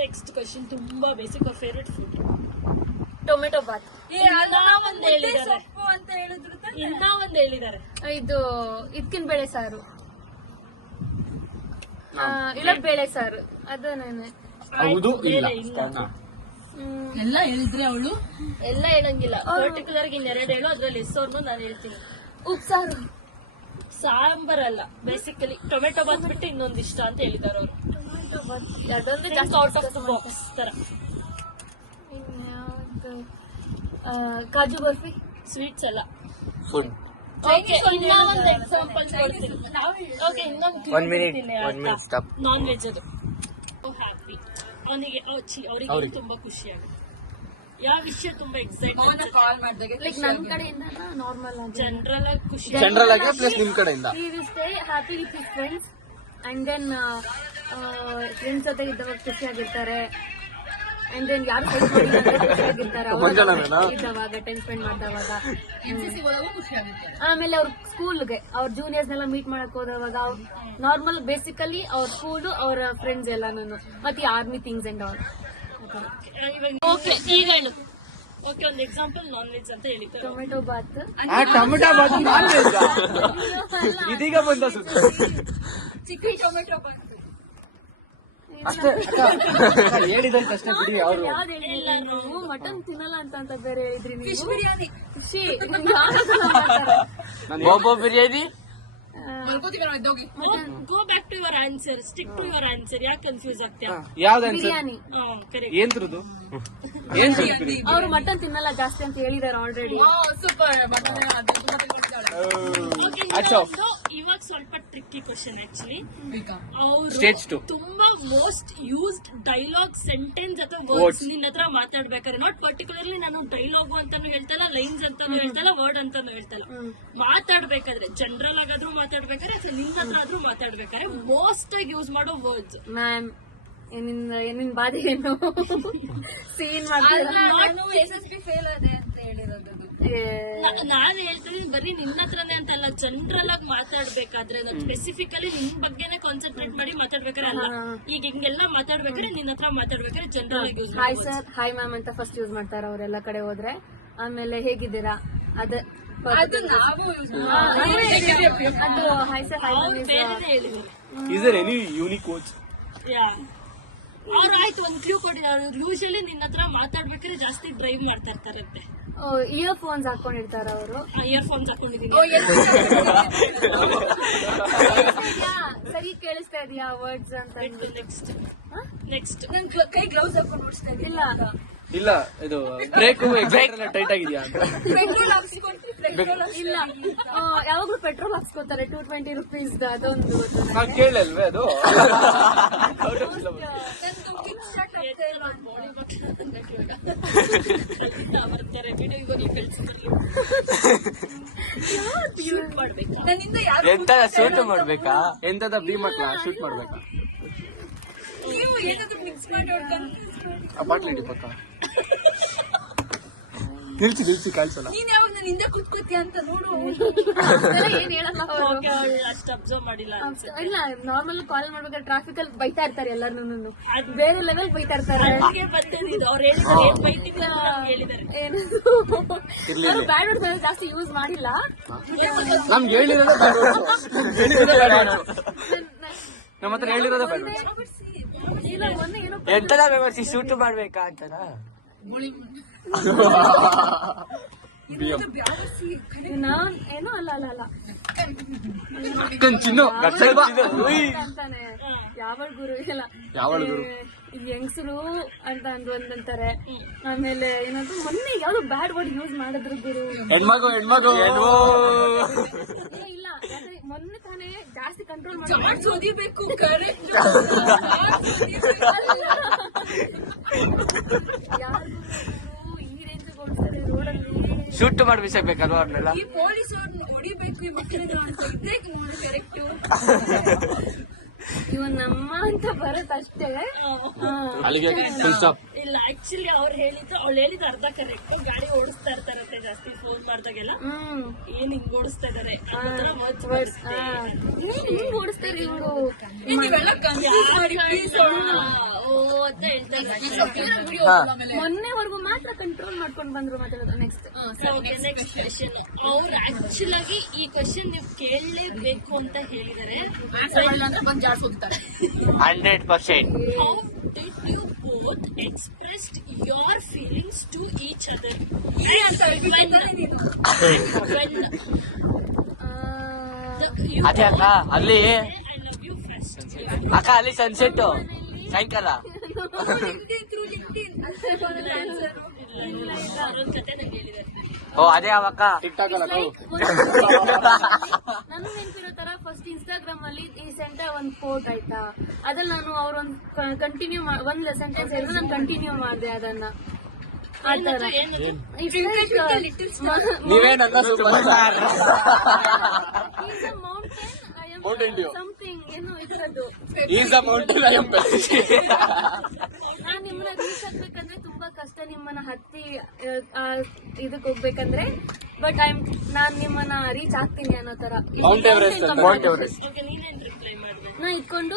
ನೆಕ್ಸ್ಟ್ ಕ್ವಶನ್ ತುಂಬಾ ಬೇಸಿಕ್. ಅವ್ರ ಫೇವ್ರೆಟ್ ಫುಡ್ ಟೊಮೆಟೊ ಬಾತ್. ಒಂದ್ ಹೇಳಿದ್ದಾರೆ ಅಂತ ಹೇಳಿದ್ರು, ಇನ್ನ ಒಂದ್ ಹೇಳಿದ್ದಾರೆ. ಇದು ಇದ್ಕಿನ ಬೇಳೆ ಸಾರು, ಇಲ್ಲ ಬೇಳೆ ಸಾರು, ಅದು ನಾನು ಹೌದು ಇಲ್ಲ. ಎಲ್ಲ ಹೇಳಿದ್ರೆ ಅವಳು ಎಲ್ಲ ಹೇಳಂಗಿಲ್ಲ. ಪರ್ಟಿಕ್ಯುಲರ್ ಆಗಿ ಇನ್ನೆರಡು ಹೇಳು, ಅದ್ರಲ್ಲಿ ಹೆಸರು ನಾನು ಹೇಳ್ತೀನಿ. ಉಪ್ಸಾರು. ಸಾಂಬಾರಲ್ಲ, ಬೇಸಿಕಲಿ ಟೊಮೆಟೊ ಬಾತ್ ಬಿಟ್ಟು ಇನ್ನೊಂದು ಇಷ್ಟ ಅಂತ ಹೇಳಿದಾರೆ ಅವರು. ಅದೊಂದು ಜಾಸ್ತಿ ಔಟ್ ಆಫ್ ದ ಬಾಕ್ಸ್ ತರ. ಕಾಜು ಬರ್ಫಿ. ಸ್ವೀಟ್ಸ್ ಅಲ್ಲ. ಫುಡ್. ಓಕೆ, ಇನ್ನ ಒಂದು ಎಕ್ಸಾಂಪಲ್ ಕೊಡ್ತೀನಿ. ಓಕೆ, ಇನ್ನೊಂದು ಸ್ಟಾಪ್. ನಾನ್ ವೆಜ್ ಅದು. ಹ್ಯಾಪಿ ಅವನಿಗೆ, ಅವರಿಗೆ ತುಂಬಾ ಖುಷಿ ಆಗುತ್ತೆ. ಯಾವ ವಿಷಯ ತುಂಬಾ ಎಕ್ಸೈಟ್ಮೆಂಟ್? ಲೈಕ್ ನನ್ನ ಕಡೆಯಿಂದ ನಾರ್ಮಲ್ ಆಗಿ ಜನರಲ್ ಆಗಿ ಖುಷಿ. ಜನರಲ್ ಆಗಿ ಪ್ಲಸ್ ನಿಮ್ ಕಡೆಯಿಂದ. He will stay happy with his friends and then friends ಜೊತೆ ಇದ್ದವಾಗ ಖುಷಿಯಾಗಿರ್ತಾರೆ. ಅಂಡ್ ದೆನ್ ಯಾರು ಖುಷಿಯಾಗಿರ್ತಾರೆ ಇದ್ದವಾಗ, ಟೈಮ್ ಸ್ಪೆಂಡ್ ಮಾಡಿದವಾಗ. ಆಮೇಲೆ ಅವ್ರ ಸ್ಕೂಲ್ಗೆ ಅವ್ರ ಜೂನಿಯರ್ಸ್ನೆಲ್ಲ ಮೀಟ್ ಮಾಡಕ್ ಹೋದವಾಗ ನಾರ್ಮಲ್ ಬೇಸಿಕಲಿ ಅವ್ರ ಸ್ಕೂಲ್, ಅವ್ರ ಫ್ರೆಂಡ್ಸ್ ಎಲ್ಲ ನಾನು, ಮತ್ತೆ army things and all. Okay, ಈಗ ಹೇಳು. ಓಕೆ, ಒಂದು ಎಕ್ಸಾಂಪಲ್ ನಾನ್ ವೆಜ್ ಅಂತ ಹೇಳಿ. Tomato bath. Tomato bath non veg ಇದೀಗ ಬಂದ ಸುದ್ದಿ. ಚಿಕನ್ ಟೊಮೆಟೊ ಬಾತ್ ಅಷ್ಟೇ ಹೇಳಿದಂತ ಅಷ್ಟೇ ಬಿಡಿ. ಅವರು ಯಾವ್ದು ಹೇಳಿಲ್ಲ, ನಾವು ಮಟನ್ ತಿನ್ನಲ್ಲ ಅಂತ ಬೇರೆ ಹೇಳಿದ್ರಿ ನೀವು. ಫಿಶ್ ಬಿರಿಯಾನಿ. ಬೋಬೋ biryani. Go back to your answer, stick to your answer. ಯಾಕೆ ಕನ್ಫ್ಯೂಸ್ ಆಗ್ತೀಯಾ? ಯಾವ್ದು ಬಿರಿಯಾನಿ. ಕರೆಕ್ಟ್. ಏನ್ರದು? ಅವ್ರು ಮಟನ್ ತಿನ್ನಲ್ಲ ಜಾಸ್ತಿ ಅಂತ ಹೇಳಿದಾರೆ ಆಲ್ರೆಡಿ. ಇವಾಗ ಸ್ವಲ್ಪ ಟ್ರಿಕ್ಕಿ ಕ್ವಶನ್ ಆಕ್ಚುಲಿ. Stage 2. ತುಂಬಾ ಮೋಸ್ಟ್ ಯೂಸ್ಡ್ ಡೈಲಾಗ್ ಸೆಂಟೆನ್ಸ್ ಅಥವಾ ವರ್ಡ್ಸ್ ನಿನ್ನ ಹತ್ರ ಮಾತಾಡ್ಬೇಕಾದ್ರೆ, ನಾಟ್ ಪರ್ಟಿಕ್ಯುಲರ್ಲಿ ನಾನು ಡೈಲಾಗು ಅಂತಾನು ಹೇಳ್ತಲ್ಲ, ಲೈನ್ಸ್ ಅಂತಾನು ಹೇಳ್ತಲ್ಲ, ವರ್ಡ್ ಅಂತಾನು ಹೇಳ್ತಲ್ಲ, ಮಾತಾಡ್ಬೇಕಾದ್ರೆ ಜನರಲ್ ಆಗಾದ್ರೂ ಮಾತಾಡ್ಬೇಕಾದ್ರೆ ಅಥವಾ ನಿನ್ನ ಹತ್ರ ಆದ್ರೂ ಮಾತಾಡ್ಬೇಕಾದ್ರೆ ಮೋಸ್ಟ್ ಆಗಿ ಯೂಸ್ ಮಾಡೋ ವರ್ಡ್ಸ್. ಮ್ಯಾಮ್ ಏನಿನ್ ಬಾಧೆ ಏನು? ಸೀನ್ ಮಾಡ್ತಾರೆ. ನಾನು ಹೇಳ್ತೀನಿ ಬರೀ ನಿನ್ನ ಹತ್ರನೇ ಅಂತಲ್ಲ, ಜನರಲ್ ಆಗಿ ಮಾತಾಡ್ಬೇಕಾದ್ರೆ, ಸ್ಪೆಸಿಫಿಕಲಿ ನಿನ್ ಬಗ್ಗೆನೆ ಕಾನ್ಸಂಟ್ರೇಟ್ ಮಾಡಿ ಮಾತಾಡ್ಬೇಕಾದ್ರೆ ಅಲ್ಲ. ಈಗ ಹಿಂಗೆಲ್ಲ ಮಾತಾಡ್ಬೇಕಾದ್ರೆ ನಿನ್ನ ಹತ್ರ ಮಾತಾಡ್ಬೇಕಾದ್ರೆ ಜನರಲ್ ಆಗಿ use. Hi sir, hi ma'am ಅಂತ ಫಸ್ಟ್ ಯೂಸ್ ಮಾಡ್ತಾರೆ ಅವರೆಲ್ಲ ಕಡೆ ಹೋದ್ರೆ. ಆಮೇಲೆ ಹೇಗಿದ್ದೀರಾ ಅದು ಹಾಯ್ ಸರ್, ಹಾಯ್ ಮ್ಯಾಮ್. ಬೇರೆನೇ ಹೇಳಿದ್ರು. Is there any unique words? ಅವ್ರು ಆಯ್ತು ಒಂದ್ ಕ್ಲೂ ಕೊಡಿ. ಅವ್ರು ಯೂಶಲಿ ನಿನ್ನ ಹತ್ರ ಮಾತಾಡ್ಬೇಕಾದ್ರೆ ಜಾಸ್ತಿ ಡ್ರೈವ್ ಮಾಡ್ತಾ ಇರ್ತಾರಂತೆ. ಇಯರ್ ಫೋನ್ಸ್ ಹಾಕೊಂಡಿರ್ತಾರ ಅವರು. ಇಯರ್ಫೋನ್ಸ್ ಹಾಕೊಂಡಿದೀನಿ. ಸರಿ ಕೇಳಿಸ್ತಾ ಇದೆಯಾ ವರ್ಡ್ಸ್ ಅಂತ? ನೆಕ್ಸ್ಟ್ ಕೈ ಗ್ಲೌಸ್ ಹಾಕೊಂಡು ನೋಡ್ತಾ ಇದ್ದೀನಿ. ಇಲ್ಲ ಇಲ್ಲ, ಇದು ಬ್ರೇಕ್ ಎಕ್ಸಾಕ್ಟ್ ಟೈಟ್ ಆಗಿದ್ಯಾ ಅಂತ. ಇಲ್ಲ, ಯಾವಾಗ್ಲೂ ಪೆಟ್ರೋಲ್ ಹಾಕ್ಸ್ಕೊತಾರೆ 220 rupees. ಅದೊಂದು ನಾವ್ ಕೇಳಲ್ವೇ ಅದು? ಬರ್ತಾರೆ ವಿಡಿಯೋ ಇವಾಗ ಕಳ್ಸಿದ್ರು. ಮಾಡ್ಬೇಕು ಎಂತ ಶೂಟ್ ಮಾಡ್ಬೇಕಾ? ಎಂತದ ಬಿ ಮಕ್ಳ ಶೂಟ್ ಮಾಡ್ಬೇಕಾ? ನೀವು ಏನಾದ್ರು ಮಿಕ್ಸ್ ಮಾಡಿ ಆ ಬಾಟ್ಲಿ ಇಡಿ ಪಕ್ಕ. ನಿಲ್ಸಿ ಕಾಣಿಸಲ್ಲ. ನೀನ್ ಯಾವಾಗ ನಾನು ಹಿಂದೆ ಕೂತ್ಕೋತೀಯ ಅಂತ ನೋಡು. ಏನ್ ಹೇಳಲ್ಲ ಅವರು. ಅಷ್ಟು ಅಬ್ಸರ್ವ್ ಮಾಡಿಲ್ಲ ಅನ್ಸುತ್ತೆ. ಇಲ್ಲ ನಾರ್ಮಲ್ ಕಾಲ್ ಮಾಡ್ಬೇಕಾದ್ರೆ ಟ್ರಾಫಿಕ್ ಅಲ್ಲಿ ಬೈತಾ ಇರ್ತಾರೆ ಎಲ್ಲಾರ್ನು, ಬೇರೆ ಲೆವೆಲ್ ಬೈತಾ ಇರ್ತಾರೆ. ಅದಕ್ಕೆ ಬಂದಿದ್ದು ಅವ್ರು ಹೇಳಿದ್ದಾರೆ ಏನ್ ಬೈತಿದ್ರು ಅಂತ ನಮ್ಗೆ ಹೇಳಿದ್ದಾರೆ. ಏನು ಬ್ಯಾಡ್ ವರ್ಡ್ಸ್ ಜಾಸ್ತಿ ಯೂಸ್ ಮಾಡಿಲ್ಲ. ನಮ್ಗೆ ಹೇಳಿರೋದೇ ನಮ್ಮ ಹತ್ರ ಹೇಳಿರೋದೇ ಬೇಡ. ಇಲ್ಲ ಮೊನ್ನೆ ಏನೋ ಎಂತದ ವ್ಯವಸ್ಥೆ ಶೂಟ್ ಮಾಡ್ಬೇಕಾ ಅಂತನಾ? ನಾನ್ ಏನೋ ಅಲ್ಲ ಚಿನ್ನು ಅಂತಾನೆ ಯಾವಳ ಗುರು ಇಲ್ಲ ಹೆಂಗಸರು ಅಂತ ಅಂತಾರೆ. ಆಮೇಲೆ ಏನಾದ್ರು ಮೊನ್ನೆ ಯಾವ್ದು ಬ್ಯಾಡ್ ವರ್ಡ್ ಯೂಸ್ ಮಾಡಿದ್ರು ಗುರು. ಹೆಣ್ಮಗು ಇಲ್ಲ ಮೊನ್ನೆ ತಾನೇ ಜಾಸ್ತಿ ಕಂಟ್ರೋಲ್ ಮಾಡಿ ಓದಿಬೇಕು. ಯಾರು ಈ ರೇಂಜ್ ಓಡಿಸ್ತಾರೆ ರೋಡಲ್ಲಿ. ಶೂಟ್ ಮಾಡಿ ಬಿಸಾಕ್ಬೇಕಲ್ವಾ ಅವ್ರನ್ನೆಲ್ಲ? ಈ ಪೊಲೀಸ್ ಅವ್ರನ್ನ ಹೊಡಿಬೇಕು ಈ ಮಕ್ಕಳಿಗೆ ಅಂತ ಇದ್ದೇ ಕರೆಕ್ಟ್. ಇವನ್ ನಮ್ಮ ಅಂತ ಬರತ್ತಷ್ಟೇ. ಇಲ್ಲ ಆಕ್ಚುಲಿ ಅವ್ರು ಹೇಳಿದ್ದು ಅರ್ಧ ಕರೆಕ್ಟ್. ಗಾಡಿ ಓಡಿಸ್ತಾ ಇರ್ತಾರಂತೆ ಜಾಸ್ತಿ ಫೋನ್ ಮಾಡ್ದಾಗೆಲ್ಲ ಏನ್ ಹಿಂಗ್ ಓಡಿಸ್ತಾ ಇದಾರೆ ಹಿಂಗ್ ಓಡಿಸ್ತಾರೆ ಇವರು. ಮೊನ್ನೆವರೆಗೂ ಮಾತ್ರ ಕಂಟ್ರೋಲ್ ಮಾಡ್ಕೊಂಡು ಬಂದ್ರು ಮಾತಾಡೋದು. Next question. ಅವ್ರು ಆಕ್ಚುಲ್ ಆಗಿ ಈ ಕ್ವೆಶನ್ ನೀವು ಕೇಳಲೇಬೇಕು ಅಂತ ಹೇಳಿದ್ದಾರೆ. 100%. How did you both expressed your feelings to each other? ಅದೇ ಅಕ್ಕ ಅಲ್ಲಿ I love you first. ಅಕ್ಕ ಅಲ್ಲಿ ಸನ್ಸೆಟ್ ಸಾಯಂಕಾಲ. ಅವ್ರೊಂದ್ ಕತೆ ನಂಗೆ ಹೇಳಿದ್ದಾರೆ. ಓ ಅದೇ ಅವಕ್ಕ ನಾನು ನೆನ್ಪಿರೋ ತರ ಫಸ್ಟ್ ಇನ್ಸ್ಟಾಗ್ರಾಮ್ ಅಲ್ಲಿ ಈ ಸೆಂಟರ್ ಒಂದ್ ಕೋಟ್ ಆಯ್ತಾ, ಅದ್ರಲ್ಲಿ ನಾನು ಅವ್ರೊಂದ್ ಕಂಟಿನ್ಯೂ ಒಂದ್ ಸೆಂಟೆನ್ಸ್ ಹೇಳಿದ್ರೆ ನಾನು ಕಂಟಿನ್ಯೂ ಮಾಡಿದೆ ಅದನ್ನ. ಆತರ ಸಮಥಿಂಗ್ ಏನು ಇದರದ್ದು. ನಾನ್ ನಿಮ್ಮನ್ನ ರೀಚ್ ಆಗ್ಬೇಕಂದ್ರೆ ತುಂಬಾ ಕಷ್ಟ, ನಿಮ್ಮನ್ನ ಹತ್ತಿ ಇದಕ್ ಹೋಗ್ಬೇಕಂದ್ರೆ. ಬಟ್ ನಾನ್ ನಿಮ್ಮನ್ನ ರೀಚ್ ಆಗ್ತೀನಿ ಅನ್ನೋ ತರ ನಾ ಇಟ್ಕೊಂಡು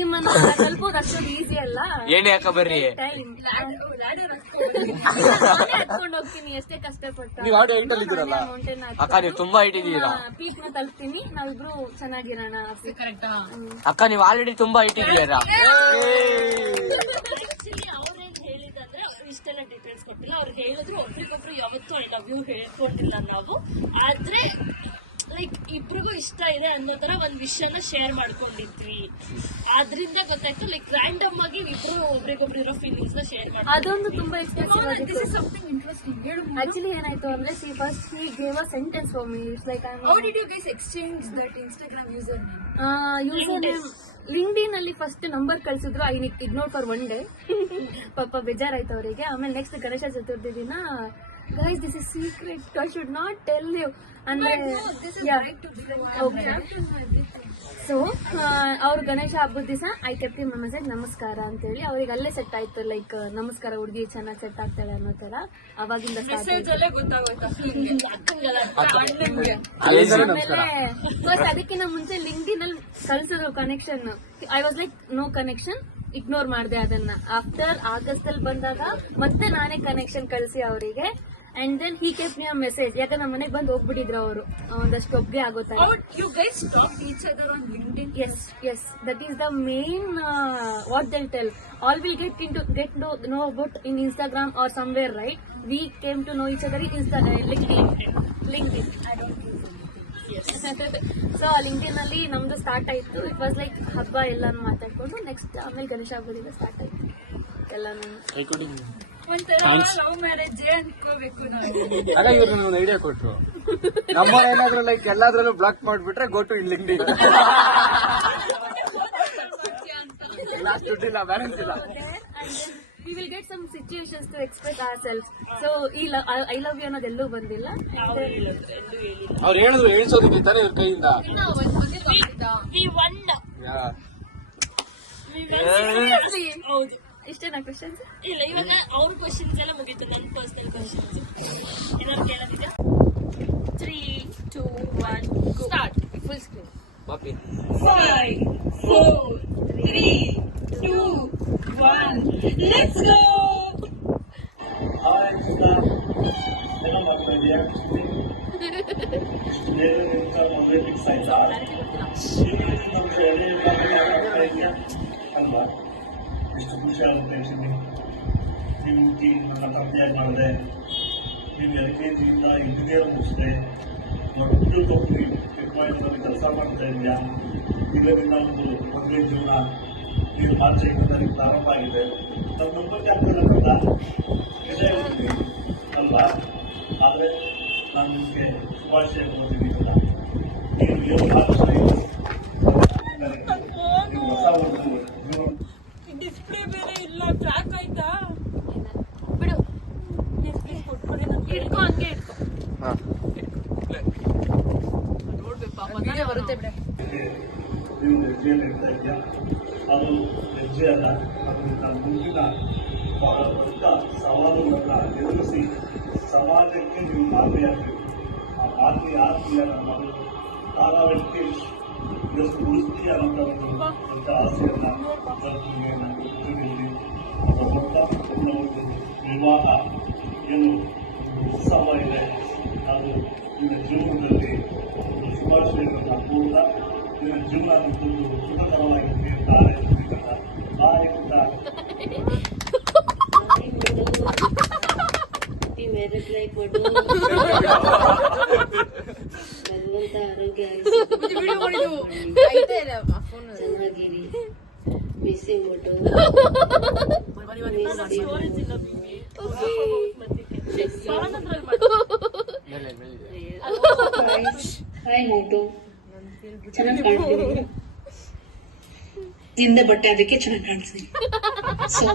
ನಿಮ್ಮನ್ನ ತಲುಪೋದು ಅಷ್ಟೊಂದು ಈಸಿ ಅಲ್ಲ. ಏನೇ ಅಕ್ಕ ಬರ್ರಿ ಟೈಮ್ ಹತ್ಕೊಂಡು ಹೋಗ್ತೀನಿ ಎಷ್ಟೇ ಕಷ್ಟಪಟ್ಟ. ಮೌಂಟೇನ್ ಅಕ್ಕ ನೀವು ತುಂಬಾ ಇಟ್ಟಿದ್ದೀರಾ. ಪೀಕ್ ನ ತಲುಪ್ತೀನಿ, ನಾವಿಬ್ರು ಚೆನ್ನಾಗಿರೋಣ. ಅಕ್ಕ ನೀವು ಆಲ್ರೆಡಿ ತುಂಬಾ ಇಟ್ಟಿದ್ದೀರಾ. ಆಕ್ಚುಲಿ ಅವ್ರೇನ್ ಹೇಳಿದಂದ್ರೆ ಇಷ್ಟೆಲ್ಲ ಡೀಟೇಲ್ಸ್ ಕೊಟ್ಟಿಲ್ಲ. ಅವ್ರು ಹೇಳಿದ್ರು ಒಬ್ರಿಗೊಬ್ರು ಯಾವತ್ತೂ ಐ ಲವ್ ಯು ಹೇಳ್ಕೊಂಡಿಲ್ಲ ನಾವು. ಆದ್ರೆ ಲೈಕ್ ಇಬ್ರಿಗೂ ಇಷ್ಟ ಇದೆ ಅನ್ನೋ ತರ ಒಂದ್ ವಿಷಯನ ಶೇರ್ ಮಾಡ್ಕೊಂಡಿದ್ವಿ. ಆದ್ರಿಂದ ಗೊತ್ತಾಯ್ತು ಲೈಕ್ ರ್ಯಾಂಡಮ್ ಆಗಿ ಇಬ್ರು ಒಬ್ರಿಗೊಬ್ರು ಇರೋ ಫೀಲಿಂಗ್ಸ್ ನ ಶೇರ್ ಮಾಡಿ. ಅದೊಂದು ತುಂಬಾ ಎಕ್ಸ್ಪೆನ್ಸಿವ್ ಆಗಿತ್ತು. ಆಕ್ಚುಲಿ ಏನಾಯ್ತು ಅಂದ್ರೆ first he gave a sentence for me. It's like How did you guys exchange that Instagram username? User LinkedIn ಅಲ್ಲಿ ಫಸ್ಟ್ ನಂಬರ್ ಕಳ್ಸಿದ್ರು. I ignore for one day. ಪಾಪ ಬೇಜಾರಾಯ್ತು ಅವರಿಗೆ. ಆಮೇಲೆ ನೆಕ್ಸ್ಟ್ ಗಣೇಶ ಚತುರ್ಥಿ ದಿನ guys this is secret, I should not tell you ಅಂದ್ರೆ. ಸೊ ಅವ್ರು ಗಣೇಶ ಹಬ್ಬದ ದಿವಸ ಐ ಕೆಪ್ಟ್ ಮೈ ಮೆಸೇಜ್ ನಮಸ್ಕಾರ ಅಂತ ಹೇಳಿ ಅವ್ರಿಗೆ ಅಲ್ಲೇ ಸೆಟ್ ಆಯ್ತು. ಲೈಕ್ ನಮಸ್ಕಾರ ಹುಡುಗಿ ಚೆನ್ನಾಗಿ ಸೆಟ್ ಆಗ್ತಾಳೆ ಅನ್ನೋ ತರ ಅವಾಗಿಂದ ಆಮೇಲೆ ಫಸ್ಟ್ ಅದಕ್ಕಿಂತ ಮುಂಚೆ ಲಿಂಕ್ಡ್ಇನ್ ಅಲ್ಲಿ ಕಳ್ಸಿದ್ರು connection. I was like no connection, ignore ಮಾಡಿದೆ ಅದನ್ನ. ಆಫ್ಟರ್ ಆಗಸ್ಟ್ ಅಲ್ಲಿ ಬಂದಾಗ ಮತ್ತೆ ನಾನೇ ಕನೆಕ್ಷನ್ ಕಳಿಸಿ ಅವರಿಗೆ. And then he kept me a message. ಯಾಕಂದ್ರೆ ನಮ್ಮ ಮನೆಗೆ ಬಂದು ಹೋಗ್ಬಿಟ್ಟಿದ್ರು ಅವರು ಒಂದಷ್ಟು ಒಬ್ಬಗೆ ಆಗೋತಾರೆ. You guys stalk each other on LinkedIn? Yes, that is the main what they'll tell. All will get to know about in Instagram or somewhere, right? We came to know each other in LinkedIn. I don't think so. Yes. So LinkedIn ಅಲ್ಲಿ ನಮ್ದು ಸ್ಟಾರ್ಟ್ ಆಯ್ತು. ಇಟ್ ವಾಸ್ ಲೈಕ್ ಹಬ್ಬ ಎಲ್ಲಾನು ಮಾತಾಡ್ಕೊಂಡು ನೆಕ್ಸ್ಟ್ ಆಮೇಲೆ ಗಣೇಶ ಹಬ್ಬದಿಂದ ಸ್ಟಾರ್ಟ್ ಆಯ್ತು ಎಲ್ಲಾನು. ಒಂಥರ ಲವ್ ಮ್ಯಾರೇಜ್ ಅನ್ಕೋಬೇಕು ನಾವು. ಆಗ ಇವ್ರು ನನಗೆ ಒಂದು ಐಡಿಯಾ ಕೊಟ್ರು. ನಮ್ಮ ಏನಾದ್ರು ಲೈಕ್ ಎಲ್ಲಾದ್ರಲ್ಲೂ ಬ್ಲಾಕ್ ಮಾಡ್ಬಿಟ್ರೆ ಗೋ ಟು ಲಿಂಕ್ಡ್ಇನ್. ಲಾಸ್ಟ್ ದುಡ್ಡಿಲ್ಲ, ಬ್ಯಾಲೆನ್ಸ್ ಇಲ್ಲ. We will get some situations to express ourselves. So I love you ಅನ್ನೋದೆಲ್ಲೂ ಬಂದಿಲ್ಲ. ಅವ್ರು ಹೇಳಿದ್ರು ಹೇಳ್ಸೋದಕ್ಕೆ ತಾನೇ ಇವ್ರ ಕೈಯಿಂದ. We won. Seriously? ಹೌದು. ಇಷ್ಟೇನಾ ಕ್ವಶನ್ಸ್? ಇಲ್ಲ, ಇವಾಗ ಅವ್ರ ಕ್ವಶನ್ಸ್ ಎಲ್ಲ ಮುಗೀತು, ನನ್ನ ಪರ್ಸನಲ್ ಕ್ವಶನ್ಸ್ ಏನಾದ್ರು ಕೇಳೋದಿದೆ? 3, 2, 1 ಸ್ಟಾರ್ಟ್. Full screen. ಪಾಪಿ 5, 4, 3, 2, 1 ಲೆಟ್ಸ್ ಗೋ. ಅಲ್ವಾ, ಎಷ್ಟು ಖುಷಿ ಆಗುತ್ತೆ ಆ್ಯಕ್ಚುಲಿ. ನೀವು ನನ್ನ ತಂದೆಯಾಗಿ ಮಾಡಿದೆ, ನೀವು LKG ಇಂದ ಇಂಜಿನಿಯರ್ ಮುಗಿಸಿದೆ, ಮೊದಲು ತಪ್ಪಿ ಎಕ್ವಾಯ್ನಲ್ಲಿ ಕೆಲಸ ಮಾಡ್ತಾ ಇದೆಯಾ. ಇದರಿಂದ ಒಂದು ಮದುವೆ ಜೀವನ ನೀನು ಮಾರ್ಚ್ 5 ಪ್ರಾರಂಭ ಆಗಿದೆ. ನಮ್ಮ ನಂಬರ್ಗೆ ಆಗ್ತಿಲ್ಲ ನಿಜ ಹೇಳ್ತೀನಿ ಅಲ್ವಾ. ಆದರೆ ನಾನು ನಿಮಗೆ ಶುಭಾಶಯ ಕೊಡ್ತೀನಿ ಕೂಡ. ನೀವು ಏನು ಮಾರ್ಚ್ 5 ನೀವು ಹೊಸ ಒಂದು ಡಿಸ್ಪ್ಲೇ ಬೇರೆ ಇಲ್ಲ, ಟ್ರ್ಯಾಕ್ ಆಯ್ತಾ? ಬಿಡು, ಡಿಸ್ಪ್ಲೇ ಕೊಟ್ಬಿಡಿ ನನಗೆ. ಇಟ್ಕೋ, ಹಂಗೆ ಇಟ್ಕೋ. ಬರುತ್ತೆ ಬಿಡ. ನೀವು ಹೆಜ್ಜೆಯಲ್ಲಿ ಇಡ್ತಾ ಇದೆಯಾ, ಅದು ಹೆಜ್ಜೆ ಅಲ್ಲ, ಅದರಿಂದ ಮುಂದಿನ ಬಹಳ ದೊಡ್ಡ ಸವಾಲುಗಳನ್ನ ಎದುರಿಸಿ ಸಮಾಜಕ್ಕೆ ನೀವು ಮಾದರಿಯಾಗಬೇಕು. ಆ ಮಾದರಿ ಆಗ್ತೀಯ ನಮ್ಮ ತಾರಾ ವ್ಯಕ್ತಿ ಇದಷ್ಟು ಉಳಿಸ್ತೀಯ ಅನ್ನೋ ಒಂದು ದೊಡ್ಡ ಆಸೆಯನ್ನ ನಿಮಗೆ ನಾನು ಜೊತೆಯಲ್ಲಿ ಒಬ್ಬ ದೊಡ್ಡ ಒಂದು ವಿವಾಹ ಏನು ಉತ್ಸವ ಇದೆ, ಅದು ನಿನ್ನ ಜೀವನದಲ್ಲಿ ಒಂದು ಶುಭಾಶಯಗಳನ್ನ ಕೋರ್ತಾ ನಿನ್ನ ಜೀವನ ಒಂದು ಸುಖಕರವಾಗಿ ನೀಡುತ್ತಾರೆ ಮ್ಯಾರೇಜ್ ಲೈಫ್ ಮಾಡು, ಭಗವಂತ ಆರೋಗ್ಯ ಚೆನ್ನಾಗಿರಿ, ಮಿಸ್ಸಿಂಗ್ ಮಾಡು. ಹಾಯ್ ಮೋಟು, ಚೆನ್ನಾಗಿ ಕಾಣ್ತೀನಿ. ಹಿಂದೆ ಬಟ್ಟೆ ಅದಕ್ಕೆ ಚೆನ್ನಾಗಿ ಕಾಣಿಸ್ತೀನಿ. ಸೊ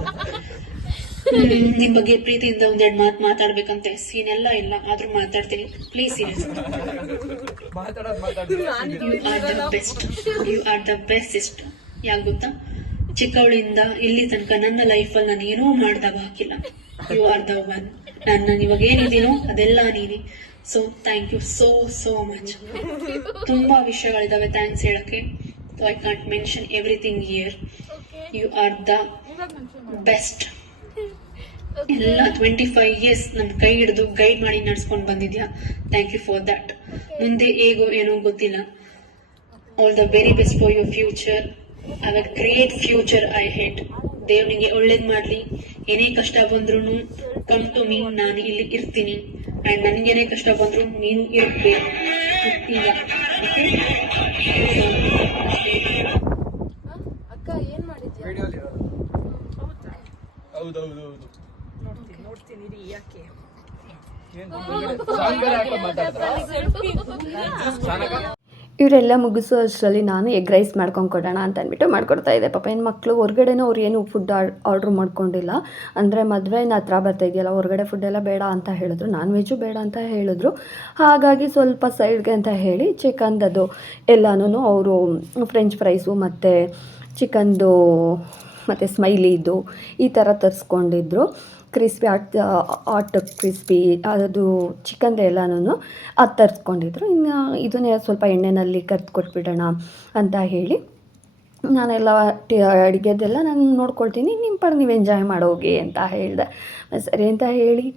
ನಿಮ್ ಬಗ್ಗೆ ಪ್ರೀತಿಯಿಂದ ಒಂದೆರಡು ಮಾತಾಡ್ಬೇಕಂತೆ. ಸೀನ್ ಎಲ್ಲ ಇಲ್ಲ, ಆದ್ರೂ ಮಾತಾಡ್ತೀನಿ. Please serious. You are the best. ಯಾಕೆ ಗೊತ್ತಾ, ಚಿಕ್ಕವಳಿಂದ ಇಲ್ಲಿ ತನಕ ನನ್ನ ಲೈಫಲ್ಲಿ ನಾನು ಏನೂ ಮಾಡ್ದಾಗ ಹಾಕಿಲ್ಲ. You are the one. ನಾನು ಇವಾಗ ಏನಿದ್ದೀನೋ ಅದೆಲ್ಲ ನೀನೆ. So thank you so much. ತುಂಬಾ ವಿಷಯಗಳಿದಾವೆ ಥ್ಯಾಂಕ್ಸ್ ಹೇಳಕ್ಕೆ. I can't mention everything here. You are the best. ಎಲ್ಲ 25 years ನನ್ನ ಕೈ ಹಿಡಿದು ಗೈಡ್ ಮಾಡಿ ನಡ್ಸ್ಕೊಂಡು ಬಂದಿದ್ಯಾ. Thank you for that. ಮುಂದೆ ಹೇಗೋ ಏನೋ ಗೊತ್ತಿಲ್ಲ. All the very best for your future. Have a great future ahead. ದೇವ್ ನಿಂಗೆ ಒಳ್ಳೇದ್ ಮಾಡ್ಲಿ. ಏನೇ ಕಷ್ಟ ಬಂದ್ರು ಕಮ್ ಟು ಮೀ, ನಾನು ಇಲ್ಲಿ ಇರ್ತೀನಿ. ಅಂಡ್ ನನಗೇನೇ ಕಷ್ಟ ಬಂದ್ರು ನೀನು ಇರ್ಬೇಕು. ಅಕ್ಕ ಏನ್ ಮಾಡಿದ್ಯಾ? ಹೌದೌದು ನೋಡ್ತೀನಿ ಯಾಕೆ ಇವರೆಲ್ಲ ಮುಗಿಸೋ ಅಷ್ಟರಲ್ಲಿ ನಾನು ಎಗ್ ರೈಸ್ ಮಾಡ್ಕೊಂಡು ಕೊಡೋಣ ಅಂತ ಅಂದ್ಬಿಟ್ಟು ಮಾಡ್ಕೊಡ್ತಾ ಇದ್ದೆ. ಪಾಪ ಏನು ಮಕ್ಕಳು ಹೊರಗಡೆನೂ ಅವ್ರು ಏನು ಫುಡ್ ಆರ್ಡ್ರ್ ಮಾಡ್ಕೊಂಡಿಲ್ಲ. ಅಂದರೆ ಮದುವೆನ ಹತ್ರ ಬರ್ತಾ ಇದೆಯಲ್ಲ, ಹೊರಗಡೆ ಫುಡ್ಡೆಲ್ಲ ಬೇಡ ಅಂತ ಹೇಳಿದ್ರು, ನಾನ್ ವೆಜ್ಜು ಬೇಡ ಅಂತ ಹೇಳಿದ್ರು. ಹಾಗಾಗಿ ಸ್ವಲ್ಪ ಸೈಡ್ಗೆ ಅಂತ ಹೇಳಿ ಚಿಕನ್ದದು ಎಲ್ಲನೂ ಅವರು ಫ್ರೆಂಚ್ ಫ್ರೈಸು ಮತ್ತು ಚಿಕನ್ದು ಮತ್ತು ಸ್ಮೈಲಿದು ಈ ಥರ ತರಿಸ್ಕೊಂಡಿದ್ರು. ಕ್ರಿಸ್ಪಿ ಆಟ್ ಕ್ರಿಸ್ಪಿ ಅದು ಚಿಕನ್ದು ಎಲ್ಲನೂ ಅದು ತರಿಸ್ಕೊಂಡಿದ್ರು. ಇನ್ನು ಇದನ್ನೇ ಸ್ವಲ್ಪ ಎಣ್ಣೆಯಲ್ಲಿ ಕರ್ದು ಕೊಟ್ಬಿಡೋಣ ಅಂತ ಹೇಳಿ ನಾನೆಲ್ಲ ಅಡುಗೆದೆಲ್ಲ ನಾನು ನೋಡ್ಕೊಳ್ತೀನಿ, ನಿಮ್ಮ ಪಾಡಿಗೆ ನೀವು ಎಂಜಾಯ್ ಮಾಡೋಗಿ ಅಂತ ಹೇಳಿದೆ. ಸರಿ ಅಂತ ಹೇಳಿ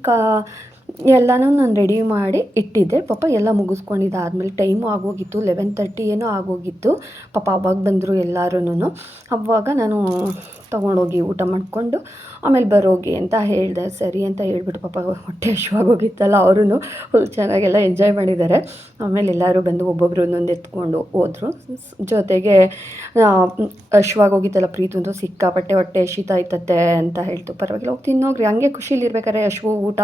ಎಲ್ಲನೂ ನಾನು ರೆಡಿ ಮಾಡಿ ಇಟ್ಟಿದ್ದೆ. ಪಾಪ ಎಲ್ಲ ಮುಗಿಸ್ಕೊಂಡಿದ್ದಾದ್ಮೇಲೆ ಟೈಮು ಆಗೋಗಿತ್ತು, 11:30 ಏನೋ ಆಗೋಗಿತ್ತು. ಪಾಪ ಅವಾಗ ಬಂದರು ಎಲ್ಲರೂ. ಅವಾಗ ನಾನು ತೊಗೊಂಡೋಗಿ ಊಟ ಮಾಡಿಕೊಂಡು ಆಮೇಲೆ ಬರೋಗಿ ಅಂತ ಹೇಳಿದೆ. ಸರಿ ಅಂತ ಹೇಳ್ಬಿಟ್ಟು ಪಾಪ ಹೊಟ್ಟೆ ಹಶ್ವಾಗೋಗಿತ್ತಲ್ಲ, ಅವರು ಫುಲ್ ಚೆನ್ನಾಗೆಲ್ಲ ಎಂಜಾಯ್ ಮಾಡಿದ್ದಾರೆ. ಆಮೇಲೆ ಎಲ್ಲರೂ ಬಂದು ಒಬ್ಬೊಬ್ಬರು ಒಂದೊಂದು ಎತ್ಕೊಂಡು ಹೋದರು. ಜೊತೆಗೆ ಹಶ್ವಾಗೋಗಿತ್ತಲ್ಲ ಪ್ರೀತಂದು ಸಿಕ್ಕಾಪಟ್ಟೆ ಹೊಟ್ಟೆ ಹಸಿತಾಯ್ತತ್ತೆ ಅಂತ ಹೇಳ್ತು. ಪರವಾಗಿಲ್ಲ ಹೋಗಿ ತಿನ್ನೋಗ್ರಿ, ಹಂಗೆ ಖುಷಿಲಿರ್ಬೇಕಾದ್ರೆ ಹಶ್ವು ಊಟ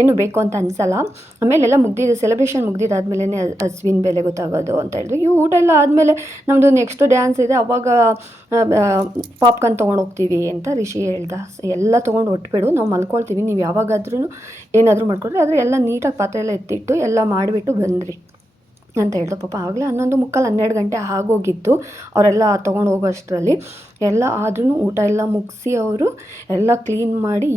ಏನು ಬೇಕು ಅಂತ ಅನಿಸಲ್ಲ. ಆಮೇಲೆ ಎಲ್ಲ ಮುಗ್ದಿದ್ದು ಸೆಲೆಬ್ರೇಷನ್ ಮುಗ್ದಿದ್ದಾದ್ಮೇಲೆ ಹಸ್ವಿನ ಬೆಲೆ ಗೊತ್ತಾಗೋದು ಅಂತ ಹೇಳಿದ್ರು. ಈ ಊಟ ಎಲ್ಲ ಆದಮೇಲೆ ನಮ್ಮದು ನೆಕ್ಸ್ಟ್ ಡ್ಯಾನ್ಸ್ ಇದೆ, ಅವಾಗ ಪಾಪ್ಕಾರ್ನ್ ತೊಗೊಂಡೋಗ್ತೀವಿ ಅಂತ ರಿಷಿ ಹೇಳ್ದ. ಎಲ್ಲ ತೊಗೊಂಡು ಒಟ್ಬಿಡು, ನಾವು ಮಲ್ಕೊಳ್ತೀವಿ, ನೀವು ಯಾವಾಗಾದ್ರೂ ಏನಾದರೂ ಮಾಡ್ಕೊಡ್ರಿ, ಆದರೆ ಎಲ್ಲ ನೀಟಾಗಿ ಪಾತ್ರೆ ಎಲ್ಲ ಎತ್ತಿಟ್ಟು ಎಲ್ಲ ಮಾಡಿಬಿಟ್ಟು ಬಂದ್ರಿ ಅಂತ ಹೇಳಿದ್ರು. ಪಾಪ ಆಗಲೇ 11:45 12 ಗಂಟೆ ಆಗೋಗಿತ್ತು ಅವರೆಲ್ಲ ತೊಗೊಂಡು ಹೋಗೋ ಅಷ್ಟರಲ್ಲಿ. ಎಲ್ಲ ಆದ್ರೂ ಊಟ ಎಲ್ಲ ಮುಗಿಸಿ ಅವರು ಎಲ್ಲ ಕ್ಲೀನ್ ಮಾಡಿ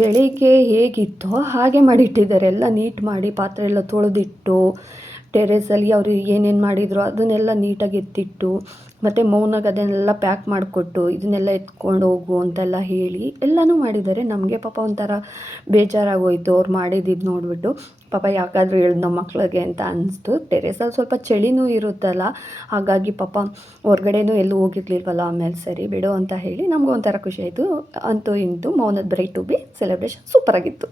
ಬೆಳಿಗ್ಗೆ ಹೇಗಿತ್ತೋ ಹಾಗೆ ಮಾಡಿಟ್ಟಿದ್ದಾರೆ. ಎಲ್ಲ ನೀಟ್ ಮಾಡಿ ಪಾತ್ರೆ ಎಲ್ಲ ತೊಳೆದಿಟ್ಟು ಟೆರೇಸಲ್ಲಿ ಅವರು ಏನೇನು ಮಾಡಿದ್ರು ಅದನ್ನೆಲ್ಲ ನೀಟಾಗಿ ಎತ್ತಿಟ್ಟು, ಮತ್ತು ಮೌನಗೆ ಅದನ್ನೆಲ್ಲ ಪ್ಯಾಕ್ ಮಾಡಿಕೊಟ್ಟು ಇದನ್ನೆಲ್ಲ ಎತ್ಕೊಂಡು ಹೋಗು ಅಂತೆಲ್ಲ ಹೇಳಿ ಎಲ್ಲನೂ ಮಾಡಿದ್ದಾರೆ. ನಮಗೆ ಪಾಪ ಒಂಥರ ಬೇಜಾರಾಗೋಯ್ತು ಅವ್ರು ಮಾಡಿದ್ದು ನೋಡಿಬಿಟ್ಟು. ಪಾಪ ಯಾಕಾದರೂ ಹೇಳ್ದು ನಮ್ಮ ಮಕ್ಳಿಗೆ ಅಂತ ಅನಿಸ್ತು. ಟೆರೇಸಲ್ಲಿ ಸ್ವಲ್ಪ ಚಳಿನೂ ಇರುತ್ತಲ್ಲ, ಹಾಗಾಗಿ ಪಾಪ ಹೊರ್ಗಡೆನೂ ಎಲ್ಲೂ ಹೋಗಿರ್ಲಿಲ್ವಲ್ಲ, ಆಮೇಲೆ ಸರಿ ಬಿಡು ಅಂತ ಹೇಳಿ ನಮಗೂ ಒಂಥರ ಖುಷಿ ಆಯಿತು. ಅಂತೂ ಇಂತೂ ಮೌನದ ಬ್ರೈಡ್ ಟು ಬಿ ಸೆಲೆಬ್ರೇಷನ್ ಸೂಪರಾಗಿತ್ತು.